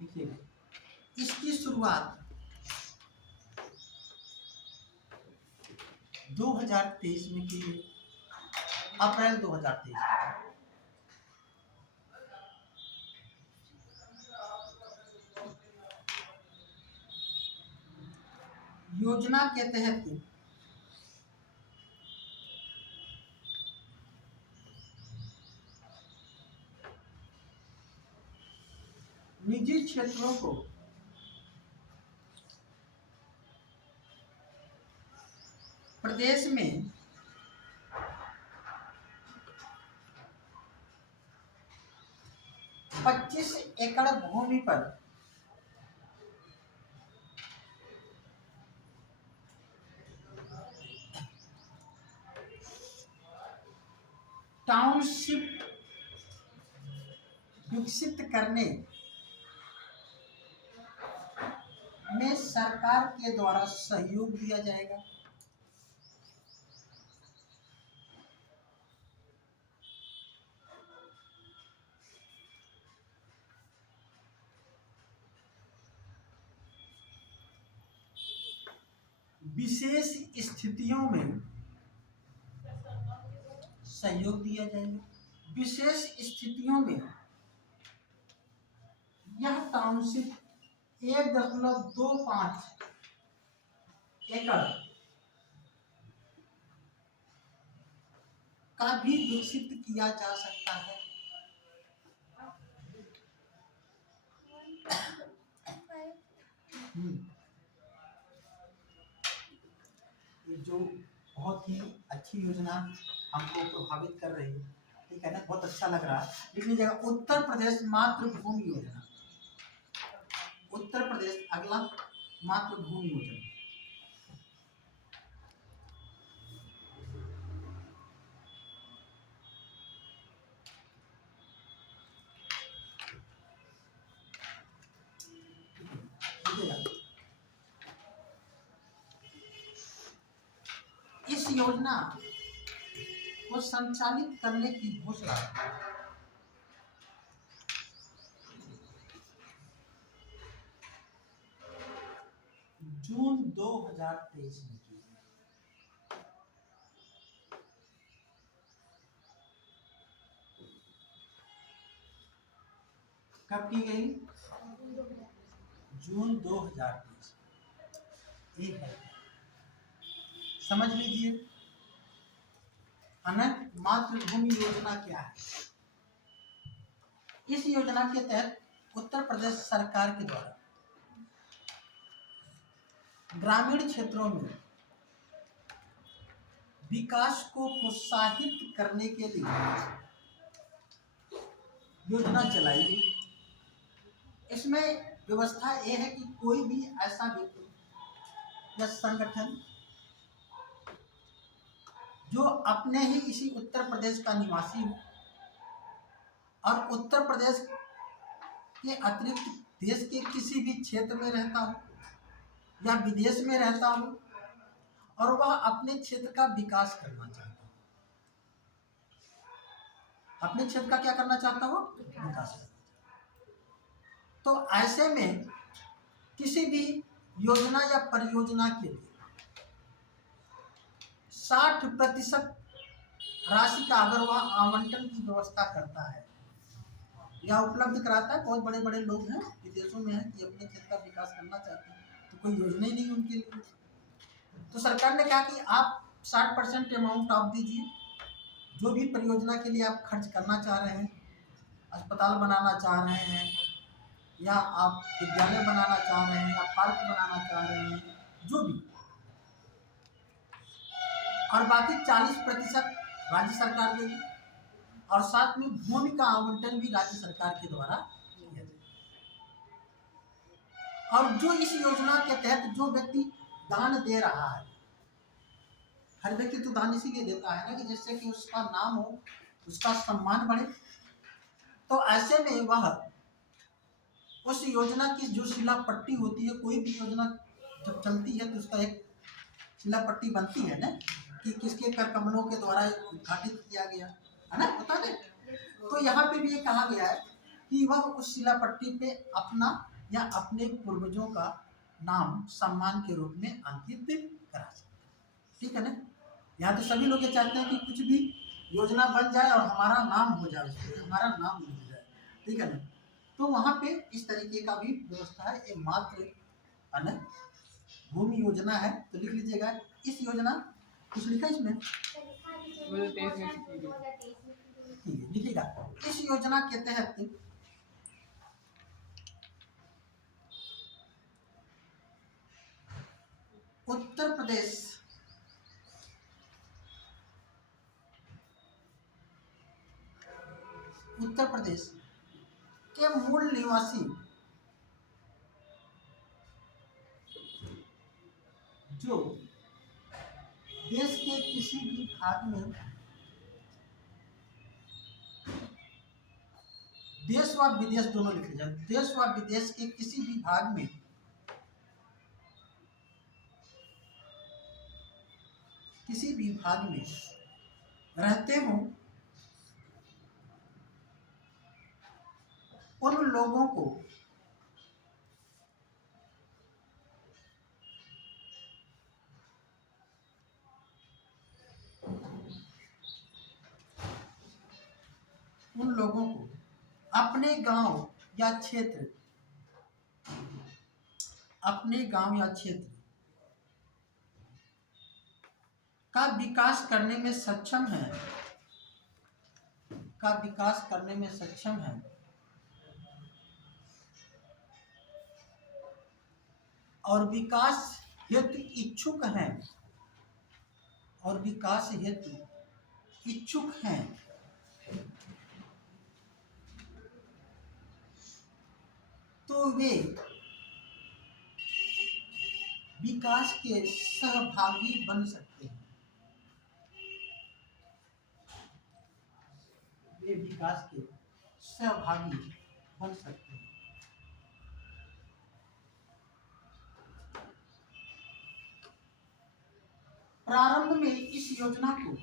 देखिए, इसकी शुरुआत 2023 में की, अप्रैल 2023 में। योजना के तहत निजी क्षेत्रों को प्रदेश में 25 एकड़ भूमि पर टाउनशिप विकसित करने में सरकार के द्वारा सहयोग दिया जाएगा। विशेष स्थितियों में सहयोग दिया जाएगा। विशेष स्थितियों में यह टाउनशिप 1.25 एकड़ का भी विकसित किया जा सकता है। ये जो बहुत ही अच्छी योजना हमको प्रभावित कर रही है, ठीक है ना, बहुत अच्छा लग रहा है। लिख लीजिएगा उत्तर प्रदेश मातृभूमि योजना। उत्तर प्रदेश अगला मातृभूमि योजना। इस योजना को संचालित करने की घोषणा जून 2023 में की। कब की गई? जून 2023। ये है, समझ लीजिए। अनंत मातृभूमि योजना क्या है? इस योजना के तहत उत्तर प्रदेश सरकार के द्वारा ग्रामीण क्षेत्रों में विकास को प्रोत्साहित करने के लिए योजना चलाई गई। इसमें व्यवस्था यह है कि कोई भी ऐसा व्यक्ति या संगठन जो अपने ही इसी उत्तर प्रदेश का निवासी हो और उत्तर प्रदेश के अतिरिक्त देश के किसी भी क्षेत्र में रहता हो या विदेश में रहता हो और वह अपने क्षेत्र का विकास करना चाहता हो, अपने क्षेत्र का क्या करना चाहता हो? विकास। तो ऐसे में किसी भी योजना या परियोजना के लिए 60% राशि का अगर वह आवंटन की व्यवस्था करता है या उपलब्ध कराता है, बहुत बड़े बड़े लोग हैं विदेशों में हैं कि अपने क्षेत्र का विकास करना चाहते हैं तो कोई योजना ही नहीं उनके लिए, तो सरकार ने कहा कि आप 60% अमाउंट आप दीजिए, जो भी परियोजना के लिए आप खर्च करना चाह रहे हैं, अस्पताल बनाना चाह रहे हैं या आप विद्यालय बनाना चाह रहे हैं या पार्क बनाना चाह रहे हैं, जो भी, और बाकी 40% राज्य सरकार देगी और साथ में भूमि का आवंटन भी राज्य सरकार के द्वारा किया जाए। और जो इस योजना के तहत जो व्यक्ति दान दे रहा है, हर व्यक्ति तो दान इसीलिए देता है ना कि जिससे कि उसका नाम हो, उसका सम्मान बढ़े। तो ऐसे में वह उस योजना की जो शिलापट्टी होती है, कोई भी योजना जब चलती है तो उसका एक शिलापट्टी बनती है ना कि किसके कर कमलों के द्वारा उद्घाटित किया गया है ना, पता है। तो यहाँ पे भी ये कहा गया है कि वह उस शिलापट्टी पे अपना या अपने पूर्वजों का नाम सम्मान के रूप में अंकित करा सकते हैं, ठीक है ना। यहाँ तो सभी लोग ये चाहते हैं कि कुछ भी योजना बन जाए और हमारा नाम हो जाए, उसमें हमारा नाम लिख जाए, ठीक है ना। तो वहाँ पे इस तरीके का भी व्यवस्था है। एक मात्र अन भूमि योजना है, तो लिख लीजिएगा इस योजना, कुछ लिखा इसमें लिखिएगा। इस योजना के तहत उत्तर प्रदेश के मूल निवासी जो देश के किसी भी भाग में, देश व विदेश दोनों लिखे जाए, देश व विदेश के किसी भी भाग में रहते हों, उन लोगों को अपने गांव या क्षेत्र का विकास करने में सक्षम है का विकास करने में सक्षम है और विकास हेतु इच्छुक हैं तो वे विकास के सहभागी बन सकते हैं। वे विकास के सहभागी बन सकते हैं। प्रारंभ में इस योजना को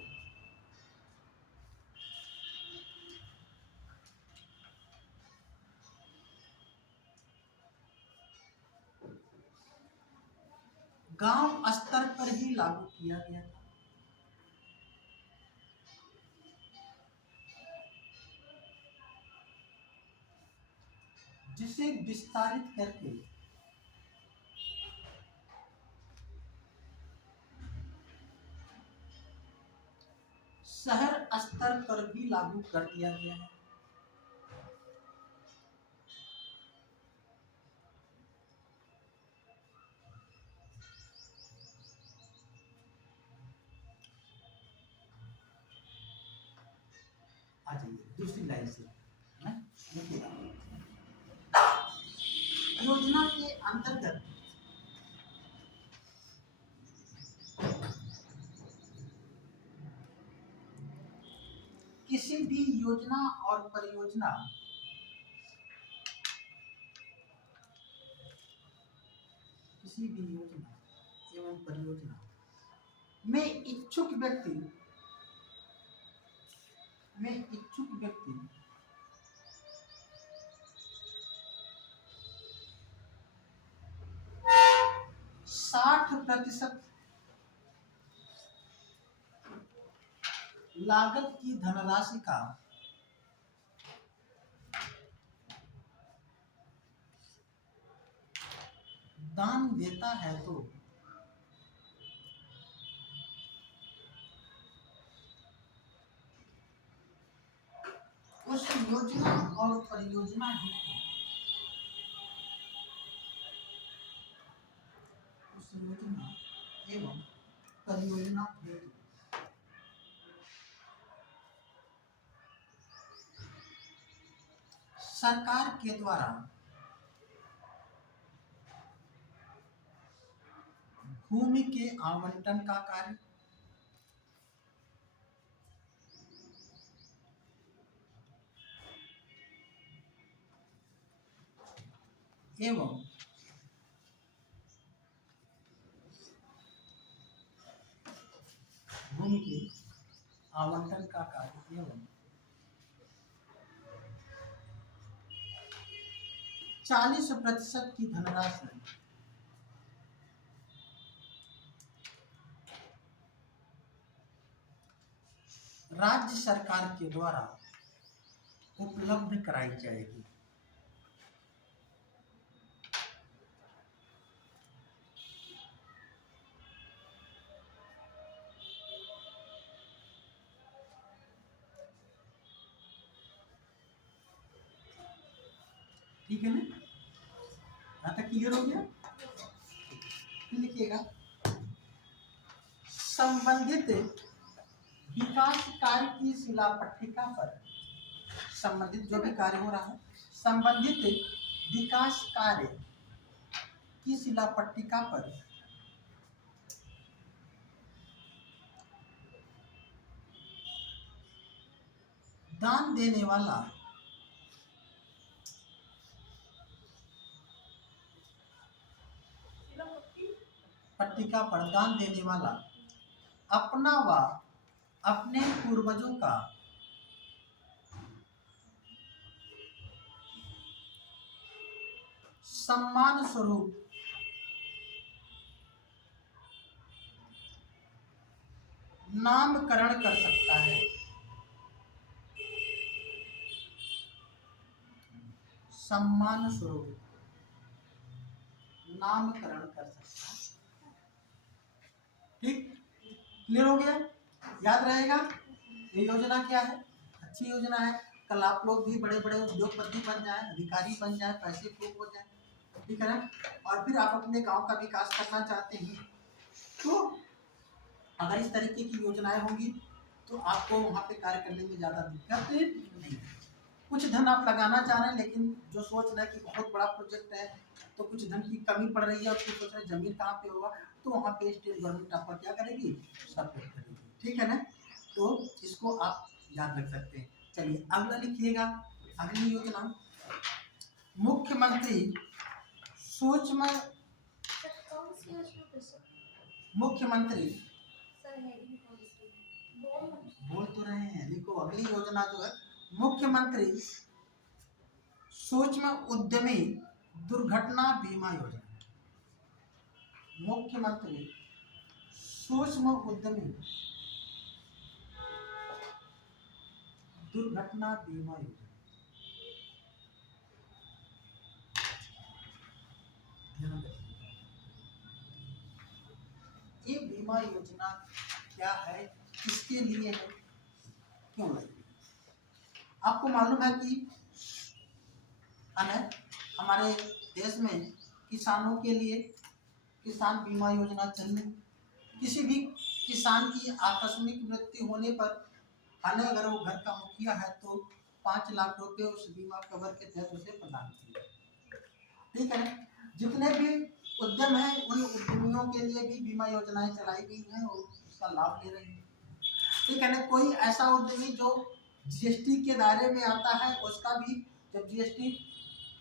गांव स्तर पर ही लागू किया गया था, जिसे विस्तारित करके शहर स्तर पर भी लागू कर दिया गया है। आ जाइए दूसरी लाइन से, है ना? देखिएगा, योजना के अंतर्गत किसी भी योजना और परियोजना एवं परियोजना में इच्छुक व्यक्ति साठ प्रतिशत लागत की धनराशि का दान देता है तो उस योजना और परियोजना एवं परियोजना हेतु सरकार के द्वारा भूमि के आवंटन का कार्य एवं भूमि के आवंटन का कार्य एवं 40% की धनराशि राज्य सरकार के द्वारा उपलब्ध कराई जाएगी। ठीक है ना? यहाँ तक क्लियर हो गया? लिखिएगा, संबंधित विकास कार्य की शिला पट्टिका पर, संबंधित जो भी कार्य हो रहा है, संबंधित विकास कार्य की शिला पट्टिका पर दान देने वाला अपना व अपने पूर्वजों का सम्मान स्वरूप नामकरण कर सकता है। सम्मान स्वरूप नामकरण कर सकता है। ठीक, क्लियर हो गया? याद रहेगा ये योजना क्या है? अच्छी योजना है। कल आप लोग भी बड़े बड़े उद्योगपति बन जाएं, अधिकारी बन जाएं, पैसे खूब हो जाएं, ठीक है ना। और फिर आप अपने गांव का विकास करना चाहते हैं, तो अगर इस तरीके की योजनाएं होंगी तो आपको वहाँ पे कार्य करने में ज़्यादा दिक्कत नहीं है। कुछ धन आप लगाना चाह रहे हैं, लेकिन जो सोच रहे हैं कि बहुत बड़ा प्रोजेक्ट है तो कुछ धन की कमी पड़ रही है और फिर सोच रहे हैं जमीन कहाँ पे होगा, तो वहाँ पे स्टेट गवर्नमेंट आपका क्या करेगी, सपोर्ट करेगी, ठीक है ना। तो इसको आप याद रख सकते हैं। चलिए अगला लिखिएगा, अगली योजना मुख्यमंत्री सूक्ष्म मुख्यमंत्री बोल तो रहे हैं, लिखो अगली योजना जो है मुख्यमंत्री सूक्ष्म उद्यमी दुर्घटना बीमा योजना। मुख्यमंत्री सूक्ष्म उद्यमी दुर्घटना बीमा योजना। ध्यान रखिएगा, ये बीमा योजना क्या है, किसके लिए है, क्यों लगी। आपको मालूम है कि हमारे देश में किसानों के लिए किसान बीमा योजना चल रही। किसी भी किसान की आकस्मिक मृत्यु होने पर अगर वो घर का मुखिया है तो 5 लाख रुपए उस बीमा कवर के तहत उसे प्रदान किए, ठीक है ना। जितने भी उद्यम हैं उन उद्यमियों के लिए भी बीमा योजनाएं चलाई गई हैं और उसका लाभ ले रहे हैं, ठीक है ना। कोई ऐसा उद्यमी जो जीएसटी के दायरे में आता है, उसका भी जब जीएसटी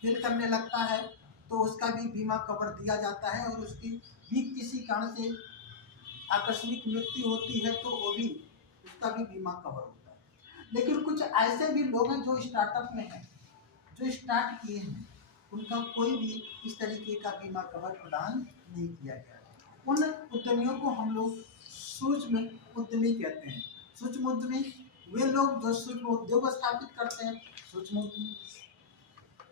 फिल करने लगता है तो उसका भी बीमा कवर दिया जाता है, और उसकी भी किसी कारण से आकस्मिक मृत्यु होती है तो वो भी उसका भी बीमा कवर होता है। लेकिन कुछ ऐसे भी लोग हैं जो स्टार्टअप में हैं, जो स्टार्ट किए हैं, उनका कोई भी इस तरीके का बीमा कवर प्रदान नहीं किया गया। उन उद्यमियों को हम लोग सूक्ष्म उद्यमी कहते हैं। सूक्ष्म उद्यमी वे लोग जो सूक्ष्म उद्योग स्थापित करते हैं, सूक्ष्म उद्यमी।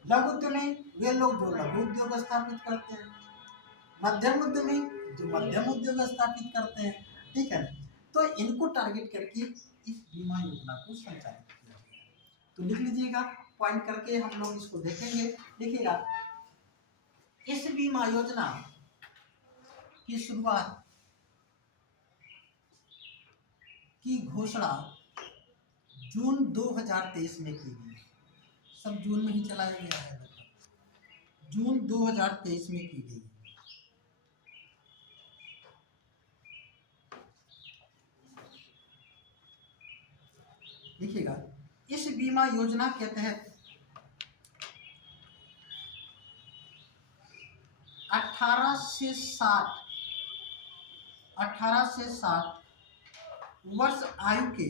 लघु उद्यमी वे लोग जो लघु उद्योग स्थापित करते हैं। मध्यम उद्यमी जो मध्यम उद्योग स्थापित करते हैं, ठीक है। तो इनको टारगेट करके इस बीमा योजना को संचालित किया गया। तो लिख लीजिएगा, पॉइंट करके हम लोग इसको देखेंगे। देखिएगा, इस बीमा योजना की शुरुआत की घोषणा जून 2023 में की गई। सब जून में ही चलाया गया है, जून 2023 में की गई। देखिएगा, इस बीमा योजना के तहत 18 से 60 वर्ष आयु के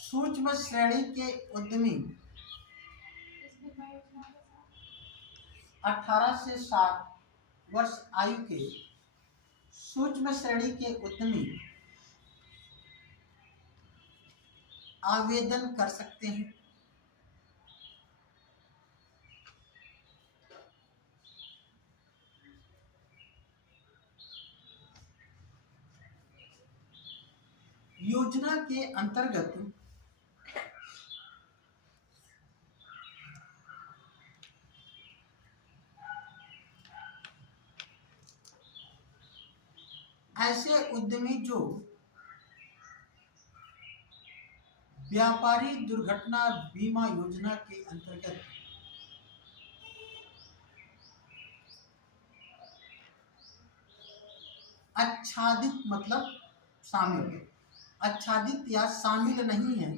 सूक्ष्म श्रेणी के उद्यमी 18 से 60 वर्ष आयु के सूक्ष्म श्रेणी के उद्यमी आवेदन कर सकते हैं। योजना के अंतर्गत ऐसे उद्यमी जो व्यापारी दुर्घटना बीमा योजना के अंतर्गत आच्छादित मतलब शामिल, आच्छादित या शामिल नहीं है,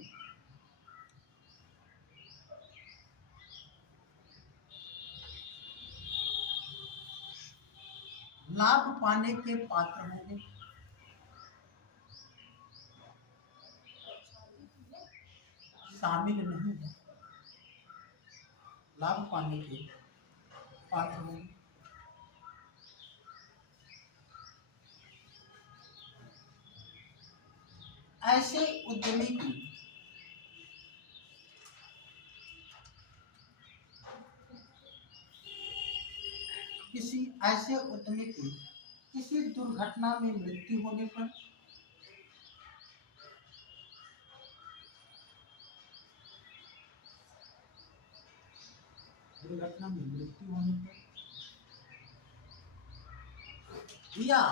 लाभ पाने के पात्र होंगे। शामिल नहीं है, लाभ पाने के पात्र होंगे। ऐसे उद्यमी की किसी दुर्घटना में मृत्यु होने पर दुर्घटना में मृत्यु होने पर या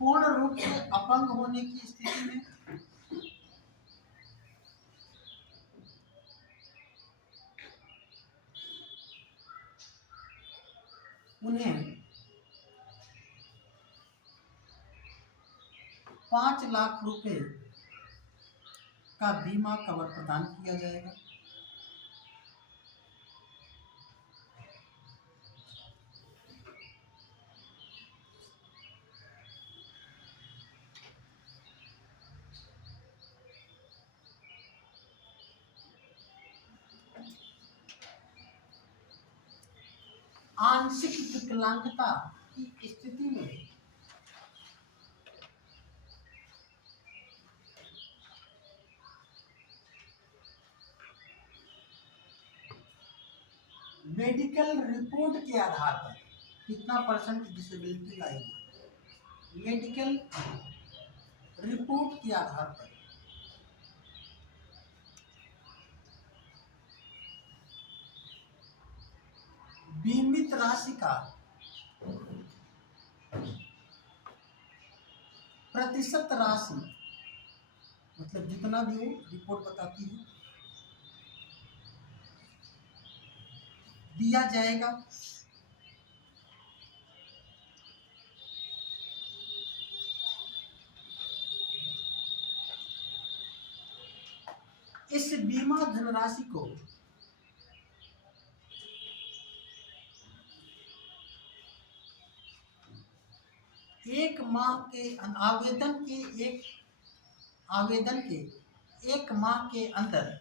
पूर्ण रूप से अपंग होने की स्थिति में उन्हें 5 लाख रुपए का बीमा कवर प्रदान किया जाएगा। आंशिक विकलांगता की स्थिति में मेडिकल रिपोर्ट के आधार पर कितना परसेंट डिसेबिलिटी आएगी, मेडिकल रिपोर्ट के आधार पर बीमित राशि का प्रतिशत राशि, मतलब जितना भी वो रिपोर्ट बताती है, दिया जाएगा। इस बीमा धनराशि को एक माह के आवेदन के एक माह के अंदर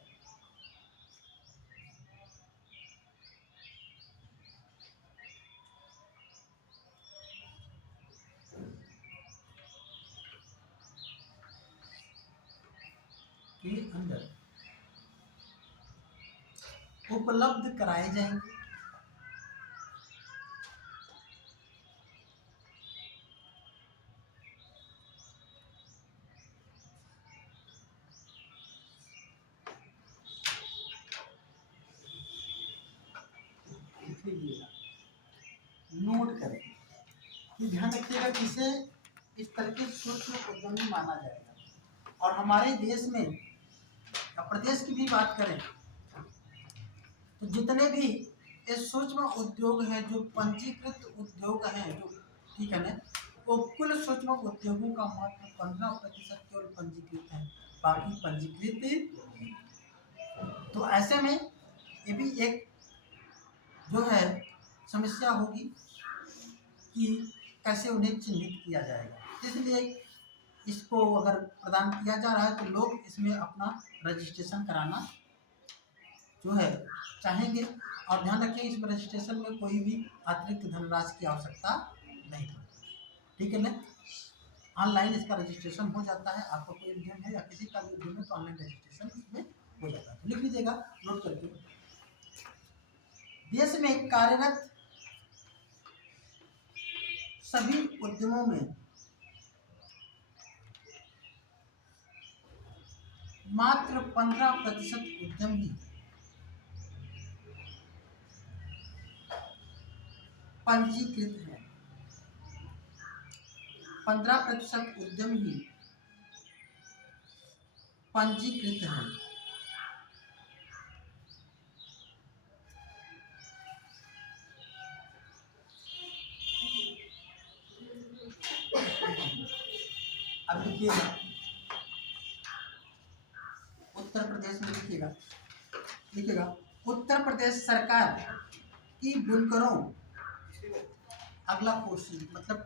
उपलब्ध कराए जाएंगे। नोट करें, ध्यान रखिएगा, इसे इस तरह के सूक्ष्म उद्यमी माना जाएगा। और हमारे देश में या प्रदेश की भी बात करें तो जितने भी ये सूक्ष्म उद्योग हैं, जो पंजीकृत उद्योग हैं, जो ठीक है ना, वो कुल सूक्ष्म उद्योगों का मात्र 15% केवल पंजीकृत है, बाकी पंजीकृत। तो ऐसे में ये भी एक जो है समस्या होगी कि कैसे उन्हें चिन्हित किया जाएगा। इसलिए इसको अगर प्रदान किया जा रहा है तो लोग इसमें अपना रजिस्ट्रेशन कराना जो है चाहेंगे। और ध्यान रखिए, इस रजिस्ट्रेशन में कोई भी अतिरिक्त धनराशि की आवश्यकता नहीं पड़ती, ठीक है ना। ऑनलाइन इसका रजिस्ट्रेशन हो जाता है। आपका कोई उद्यम है या किसी का भी उद्यम है तो ऑनलाइन रजिस्ट्रेशन इसमें हो जाता है। लिख लीजिएगा, नोट करके। देश में कार्यरत सभी उद्यमों में मात्र 15% उद्यम ही पंजीकृत है। 15% उद्यम ही पंजीकृत है। अब लिखिएगा, उत्तर प्रदेश में लिखिएगा उत्तर प्रदेश सरकार की बुनकरों, अगला पोर्शन मतलब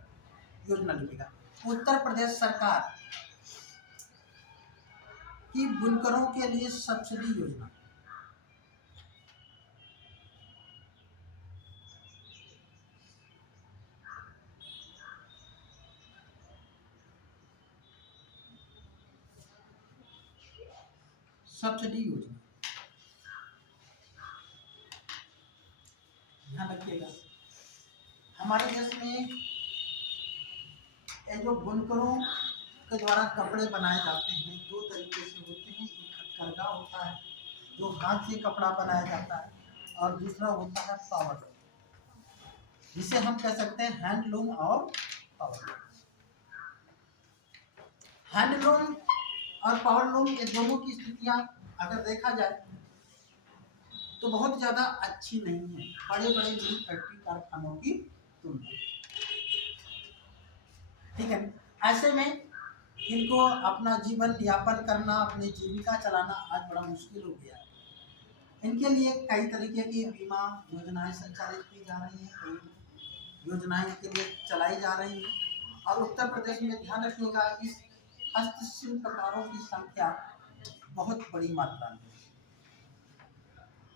योजना लिखिएगा, उत्तर प्रदेश सरकार की बुनकरों के लिए सब्सिडी योजना। सब्सिडी योजना, ध्यान रखिएगा। हमारे देश में ये जो बुनकरों के द्वारा कपड़े बनाए जाते हैं, दो तरीके से होते हैं। एक हथकरघा होता है जो हाथ से कपड़ा बनाया जाता है, और दूसरा होता है पावर लूम, जिसे हम कह सकते हैं हैंडलूम और पावर लूम। हैंडलूम और पावर लूम ये दोनों की स्थितियां अगर देखा जाए तो बहुत ज़्यादा अच्छी नहीं है बड़े बड़े मिल फैक्ट्री कारखानों की तुलना। ठीक है, ऐसे में इनको अपना जीवन यापन करना, अपनी जीविका चलाना आज बड़ा मुश्किल हो गया है। इनके लिए कई तरीके की बीमा योजनाएं संचालित की जा रही हैं, कई योजनाएं इनके लिए चलाई जा रही हैं। और उत्तर प्रदेश में ध्यान रखिएगा, इस हस्तशिल्पकारों की संख्या बहुत बड़ी मात्रा में।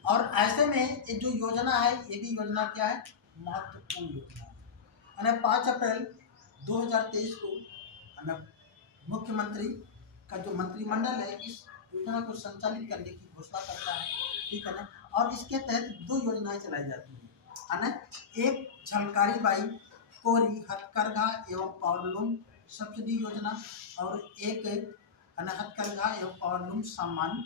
और ऐसे में ये जो योजना है, ये भी योजना क्या है, महत्वपूर्ण योजना है। 5 अप्रैल 2023 को मुख्यमंत्री का जो मंत्रिमंडल है इस योजना को संचालित करने की घोषणा करता है। ठीक है ना, और इसके तहत 2 योजनाएं चलाई जाती है ना। एक झलकारी बाई कोरी हथकरघा एवं पावरलूम सब्सिडी योजना, और एक हथकरघा एवं पावरलूम सामान्य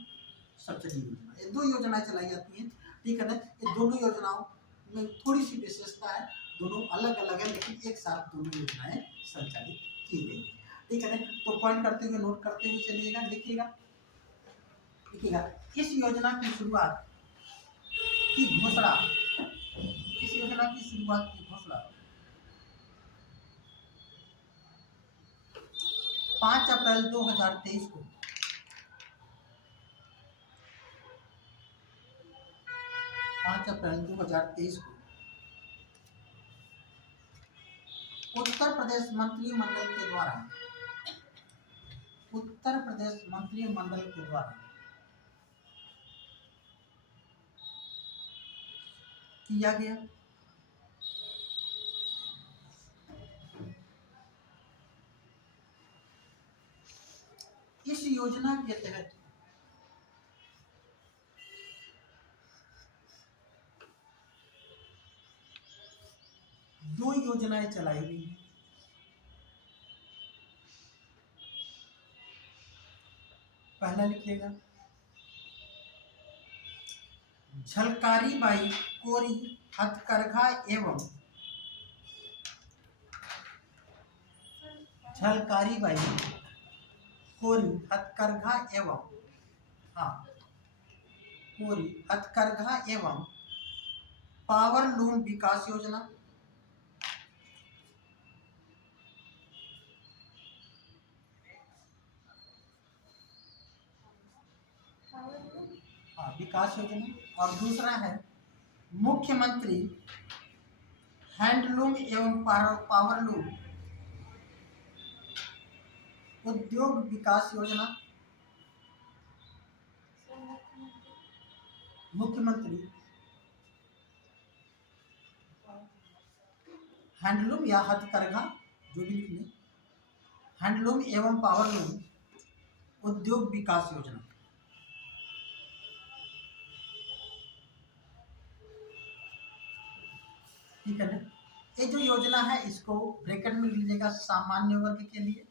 सब्सिडी योजना। ये 2 योजनाएं चलाई जाती हैं। ठीक है ना, ये दोनों योजनाओं में थोड़ी सी विशेषता है, दोनों अलग अलग है लेकिन एक साथ दोनों योजनाएं संचालित की गई। ठीक है ना, तो पॉइंट करते हुए, नोट करते हुए चलिएगा, लिखिएगा। इस योजना की शुरुआत की घोषणा, इस योजना की शुरुआत की घोषणा 5 अप्रैल 2023 को 5 अप्रैल 2023 को उत्तर प्रदेश मंत्रिमंडल के द्वारा, उत्तर प्रदेश मंत्रिमंडल के द्वारा किया गया। इस योजना के तहत दो योजनाएं चलाई गई हैं। पहला लिखिएगा, झलकारी बाई कोरी हथकरघा एवं झलकारी बाई कोरी हथकरघा एवं कोरी हथकरघा एवं पावर लूम विकास योजना। विकास योजना। और दूसरा है मुख्यमंत्री हैंडलूम एवं पावरलूम उद्योग विकास योजना। मुख्यमंत्री हैंडलूम या हथकरघा, जो भी लिख लें, हैंडलूम एवं पावरलूम उद्योग विकास योजना। ठीक है ना, ये जो योजना है इसको ब्रैकेट में लीजिएगा, सामान्य वर्ग के लिए।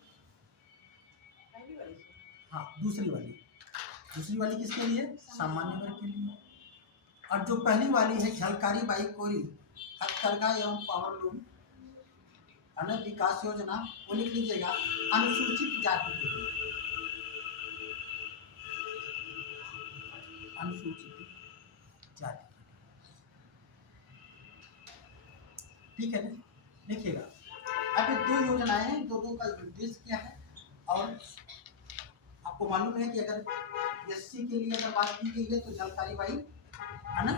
हाँ, दूसरी वाली किसके लिए, सामान्य वर्ग के लिए। और जो पहली वाली है झलकारी बाई कोरी हथकरघा एवं पावरलूम विकास योजना, वो लिख लीजिएगा अनुसूचित जाति के लिए, अनुसूचित जाति। ठीक है ना, लिखिएगा। अब ये 2 योजनाएं हैं, दो का उद्देश्य क्या है। और आपको मालूम है कि अगर एससी के लिए अगर बात की गई है तो झलकारी बाई है ना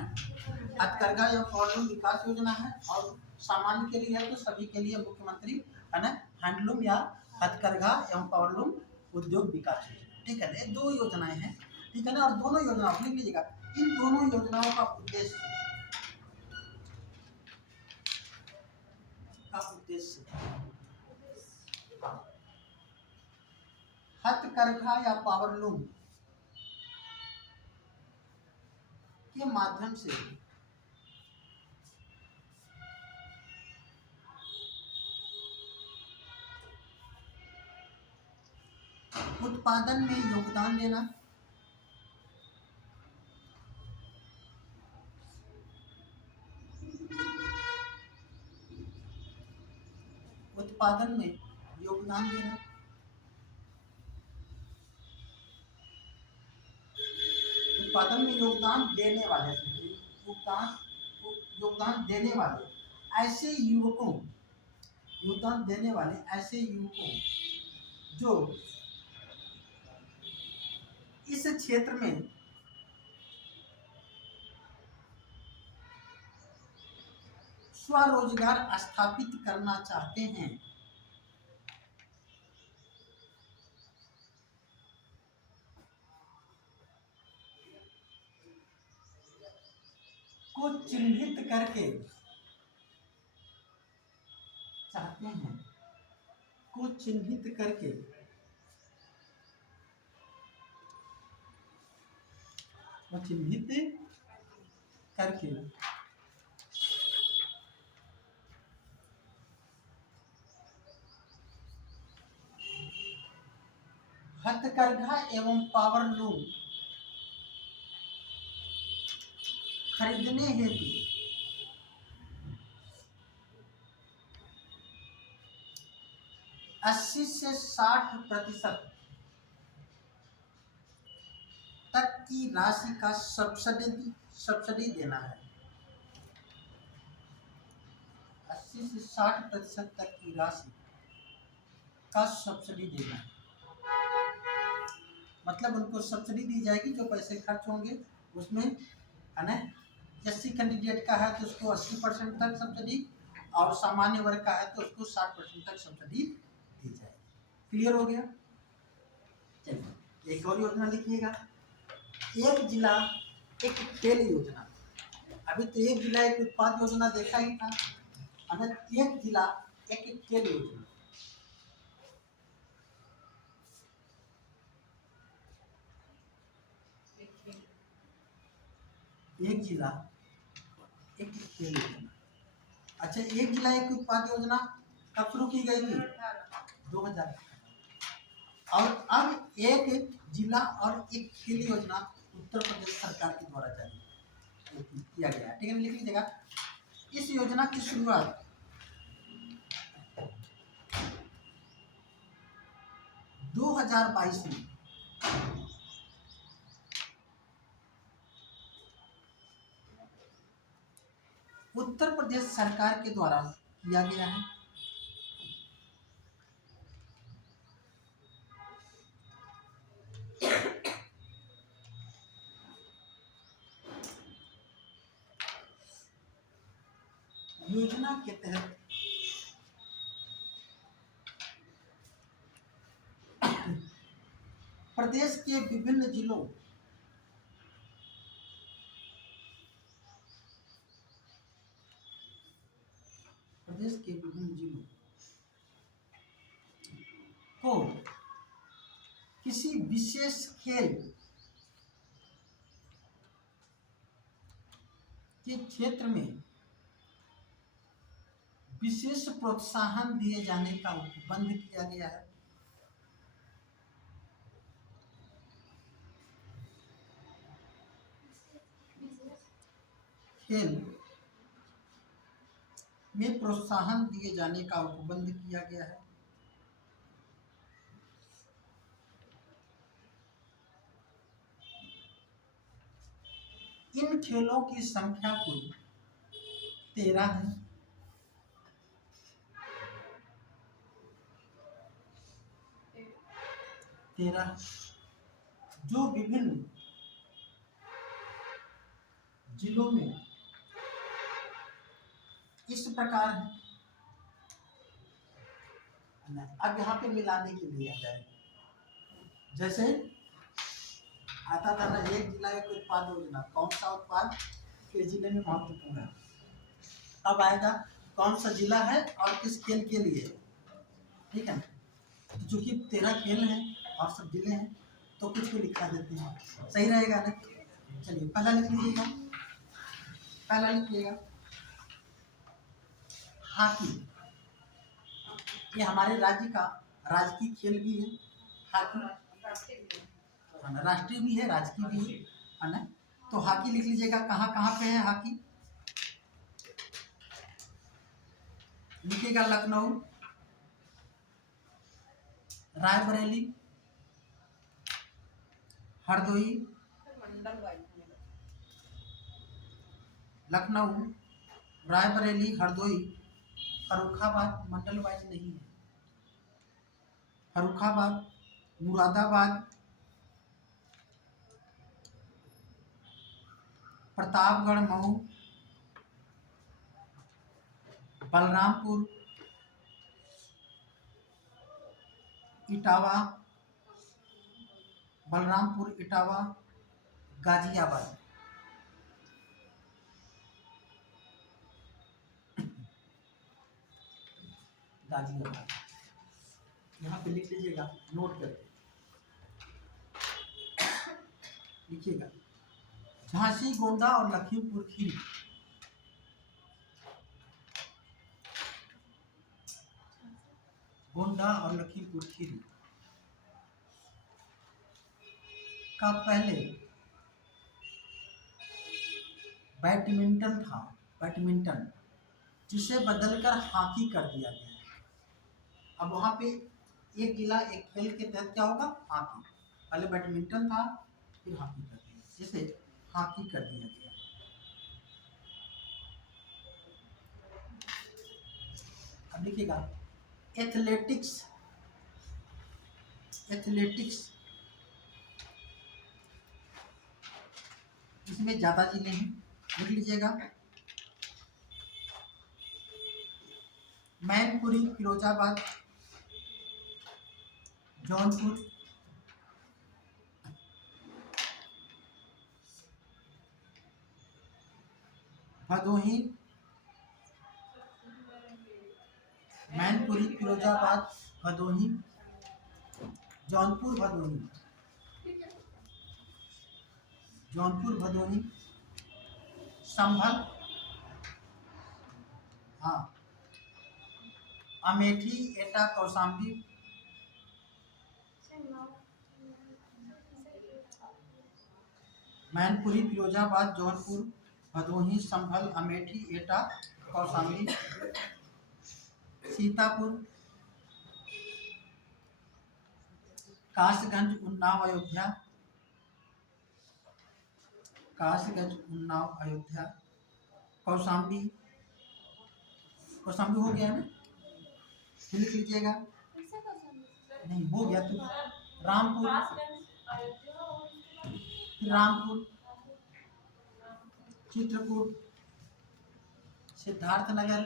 हथकरघा या पावरलूम विकास योजना है, और सामान्य के लिए है तो सभी के लिए मुख्यमंत्री है ना हैंडलूम या हथकरघा एवं पावरलूम उद्योग विकास योजना। ठीक है ना, ये 2 योजनाएं हैं। ठीक है ना, और दोनों योजनाओं लिख लीजिएगा, इन दोनों योजनाओं का उद्देश्य हथकरघा या पावरलूम के माध्यम से उत्पादन में योगदान देना, उत्पादन में योगदान देना, उत्पादन में योगदान देने वाले, योगदान योगदान देने वाले ऐसे युवकों, योगदान देने वाले ऐसे युवकों जो इस क्षेत्र में स्वरोजगार स्थापित करना चाहते हैं, को चिन्हित करके चाहते हैं, को चिन्हित करके हथकरघा एवं पावरलूम खरीदने हेतु 80 से 60% तक की राशि का सब्सिडी देना है। 80 से 60% तक की राशि का सब्सिडी देना है, मतलब उनको सब्सिडी दी जाएगी, जो पैसे खर्च होंगे उसमें, है ना। एससी कैंडिडेट का है तो उसको 80% तक सब्सिडी, और सामान्य वर्ग का है तो उसको 60% तक सब्सिडी दी जाएगी। क्लियर हो गया? चलिए एक और योजना लिखिएगा, एक जिला एक खेल योजना। अभी तो एक जिला एक उत्पाद योजना देखा ही था, अगर एक जिला एक खेल योजना। एक जिला एक खेल योजना। अच्छा, एक जिला एक उत्पाद योजना कब शुरू की गई थी? 2000। और अब एक जिला और एक खेल योजना उत्तर प्रदेश सरकार के द्वारा जारी किया गया है। ठीक है, लिख लीजिएगा। इस योजना की शुरुआत 2022 में उत्तर प्रदेश सरकार के द्वारा किया गया है। योजना के तहत प्रदेश के विभिन्न जिलों को किसी विशेष खेल के क्षेत्र में विशेष प्रोत्साहन दिए जाने का उपबंध किया गया है। खेल में प्रोत्साहन दिए जाने का उपबंध किया गया है। इन खेलों की संख्या कुल 13 है। 13 जो विभिन्न जिलों में इस प्रकार है। अब यहाँ पे मिलाने के लिए आ जाए, जैसे आता था ना एक जिला एक उत्पाद योजना, कौन सा उत्पाद किस जिले में महत्वपूर्ण है। अब आएगा कौन सा जिला है और किस खेल के लिए। ठीक है, चूंकि 13 खेल हैं और सब जिले हैं तो कुछ को लिखा देते हैं, सही रहेगा ना। चलिए पहला लिख लीजिएगा, पहला लिखिएगा हॉकी। ये हमारे राज्य का राजकीय खेल भी है हॉकी, राष्ट्रीय भी है राजकीय भी है ना। तो हॉकी लिख लीजिएगा। कहाँ कहाँ पे है हॉकी? लिखिएगा लखनऊ, रायबरेली, हरदोई, लखनऊ, रायबरेली, हरदोई, फर्रुखाबाद मंडल वाइज नहीं है। फर्रुखाबाद, मुरादाबाद, प्रतापगढ़, मऊ, बलरामपुर, इटावा, बलरामपुर, इटावा, गाजियाबाद। गाजियाबाद यहाँ पे लिख लीजिएगा, नोट करके लिखिएगा। झांसी, गोंडा और लखीमपुर खीरी। गोंडा और लखीमपुर खीरी का पहले बैडमिंटन था, बैडमिंटन, जिसे बदलकर हॉकी कर दिया गया है। अब वहाँ पे एक जिला एक खेल के तहत क्या होगा, हॉकी। पहले बैडमिंटन था, फिर हॉकी कर दिया, जिसे हॉकी कर दिया गया। अब लिखिएगा एथलेटिक्स, एथलेटिक्स, इसमें ज्यादा जिले हैं, लिख लीजिएगा। मैनपुरी, फिरोजाबाद, जौनपुर, भदोही, मैनपुरी, फिरोजाबाद, भदोही, जौनपुर, भदोही, जौनपुर, भदोही, संभल, हाँ, अमेठी, एटा, कौशाम्बी, मैनपुरी, फिरोजाबाद, जौनपुर, भदोही, संभल, अमेठी, एटा, कौशाम्बी, सीतापुर, कासगंज, उन्नाव, अयोध्या, कासगंज, उन्नाव, अयोध्या, कौशाम्बी, कौशाम्बी हो गया ना, लिख लीजिएगा। नहीं हो गया तो रामपुर, रामपुर, चित्रकूट, सिद्धार्थनगर,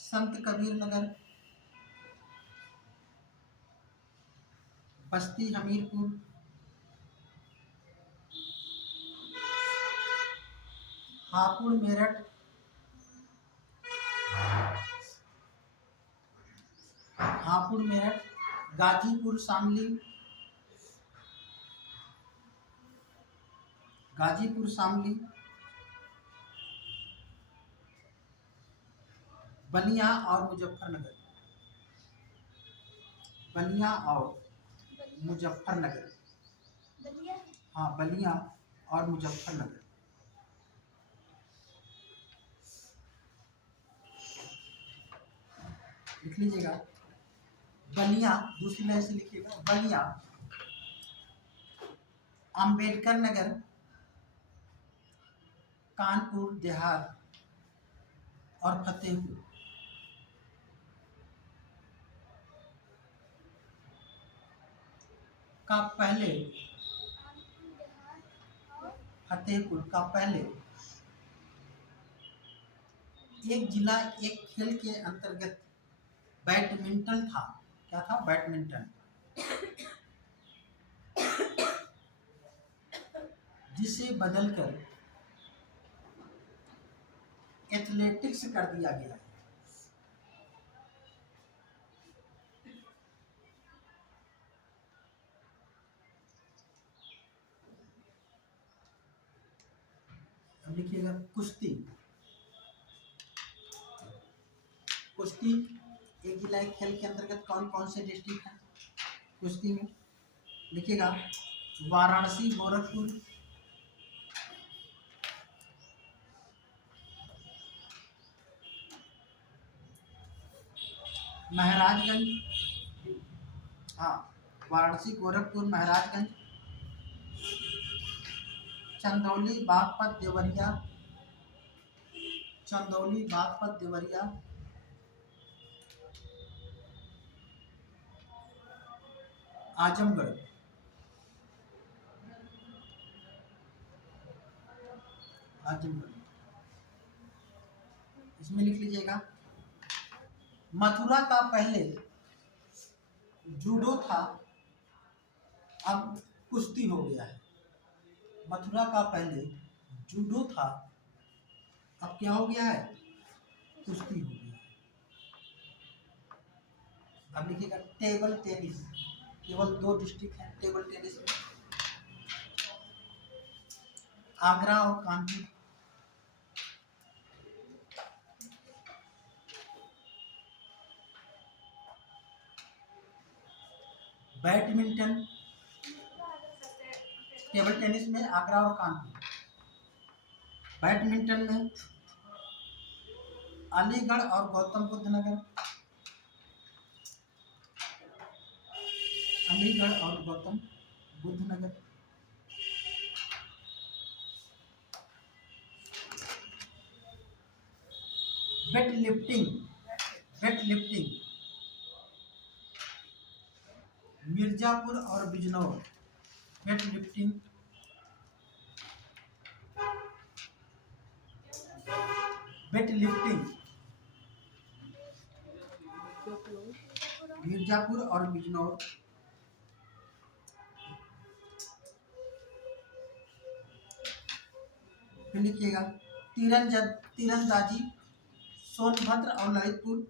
संत कबीर नगर, बस्ती, हमीरपुर, हापुड़, मेरठ, हापुड़, मेरठ, गाजीपुर, शामली, गाजीपुर, शामली, बलिया और मुजफ्फरनगर, बलिया और मुजफ्फरनगर, हाँ, बलिया और मुजफ्फरनगर। लिख लीजिएगा। बलिया, दूसरी लाइन से लिखिएगा, बलिया, अंबेडकर नगर, कानपुर देहात और फतेहपुर। का पहले, फतेहपुर का पहले एक जिला एक खेल के अंतर्गत बैडमिंटन था। क्या था, बैडमिंटन, जिसे बदलकर एथलेटिक्स कर दिया गया है। अब लिखिएगा कुश्ती, कुश्ती एक जिला एक खेल के अंतर्गत कौन कौन से डिस्ट्रिक्ट हैं कुश्ती में, लिखिएगा। वाराणसी, गोरखपुर, महाराजगंज, हाँ, वाराणसी, गोरखपुर, महाराजगंज, चंदौली, बागपत, देवरिया, चंदौली, बागपत, देवरिया, आजमगढ़, आजमगढ़, इसमें लिख लीजिएगा। मथुरा का पहले जूडो था, अब कुश्ती हो गया है। मथुरा का पहले जूडो था, अब क्या हो गया है? कुश्ती हो गया है। अब लिखिएगा टेबल टेनिस, केवल 2 डिस्ट्रिक्ट हैं टेबल टेनिस में, आगरा और कानपुर। बैडमिंटन, टेबल टेनिस में आगरा और कानपुर। बैडमिंटन में अलीगढ़ और गौतम बुद्ध नगर, अलीगढ़ और Gautam Buddh Nagar. Weight lifting, weight lifting Mirzapur और Bijnor. Weight lifting weight lifting Mirzapur और बिजनौर। फिर लिखिएगा तीरंदाजी सोनभद्र और ललितपुर।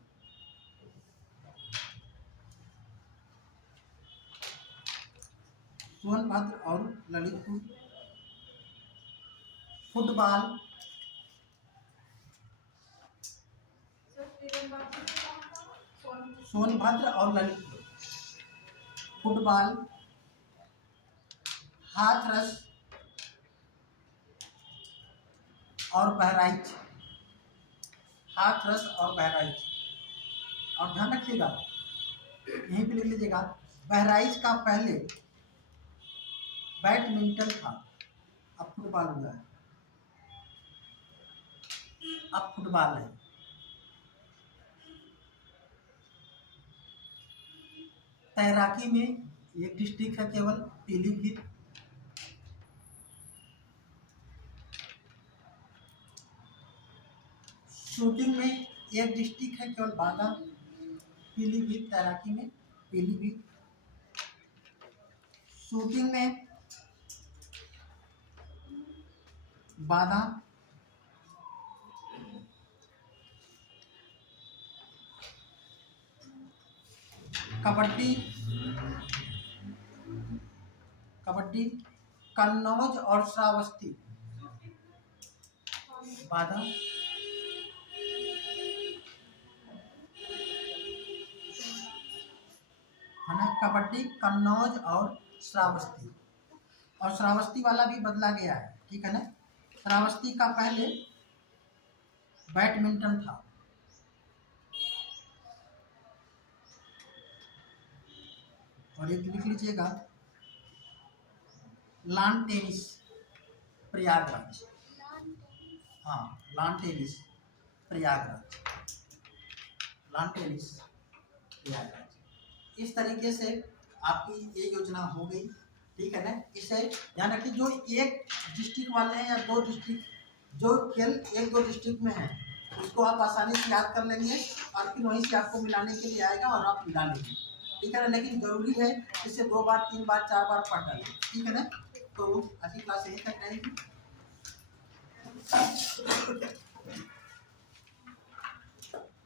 सोनभद्र और ललितपुर। फुटबॉल, सोनभद्र और ललितपुर। फुटबॉल, हाथरस और बहराइच, हाथरस और बहराइच। और ध्यान रखिएगा, यहीं पे लिख लीजिएगा, बहराइच का पहले बैडमिंटन था, अब फुटबॉल हुआ है, अब फुटबॉल है। तैराकी में एक डिस्ट्रिक्ट है केवल, पीलीभीत। शूटिंग में एक डिस्ट्रिक्ट है केवल, बांदा। पीलीभीत, तैराकी में पीलीभीत। शूटिंग में बांदा। कबड्डी, कबड्डी कन्नौज और श्रावस्ती, बांदा। है ना, कबड्डी कन्नौज और श्रावस्ती। और श्रावस्ती वाला भी बदला गया है, ठीक है ना। श्रावस्ती का पहले बैडमिंटन था। और एक लिख लीजिएगा, लॉन टेनिस प्रयागराज। हाँ, lawn tennis Prayagraj, lawn tennis Prayagraj. इस तरीके से आपकी ये योजना हो गई, ठीक है ना। इसे ध्यान रखिए, जो एक डिस्ट्रिक्ट वाले हैं या 2 डिस्ट्रिक्ट, जो खेल 1-2 डिस्ट्रिक्ट में है, उसको आप आसानी से याद कर लेंगे और फिर वहीं से आपको मिलाने के लिए आएगा और आप मिला लेंगे, ठीक है ना। लेकिन जरूरी है इसे 2 बार 3 बार 4 बार पढ़ डालें, ठीक है ना। तो आज की क्लास यहीं तक रहेगी।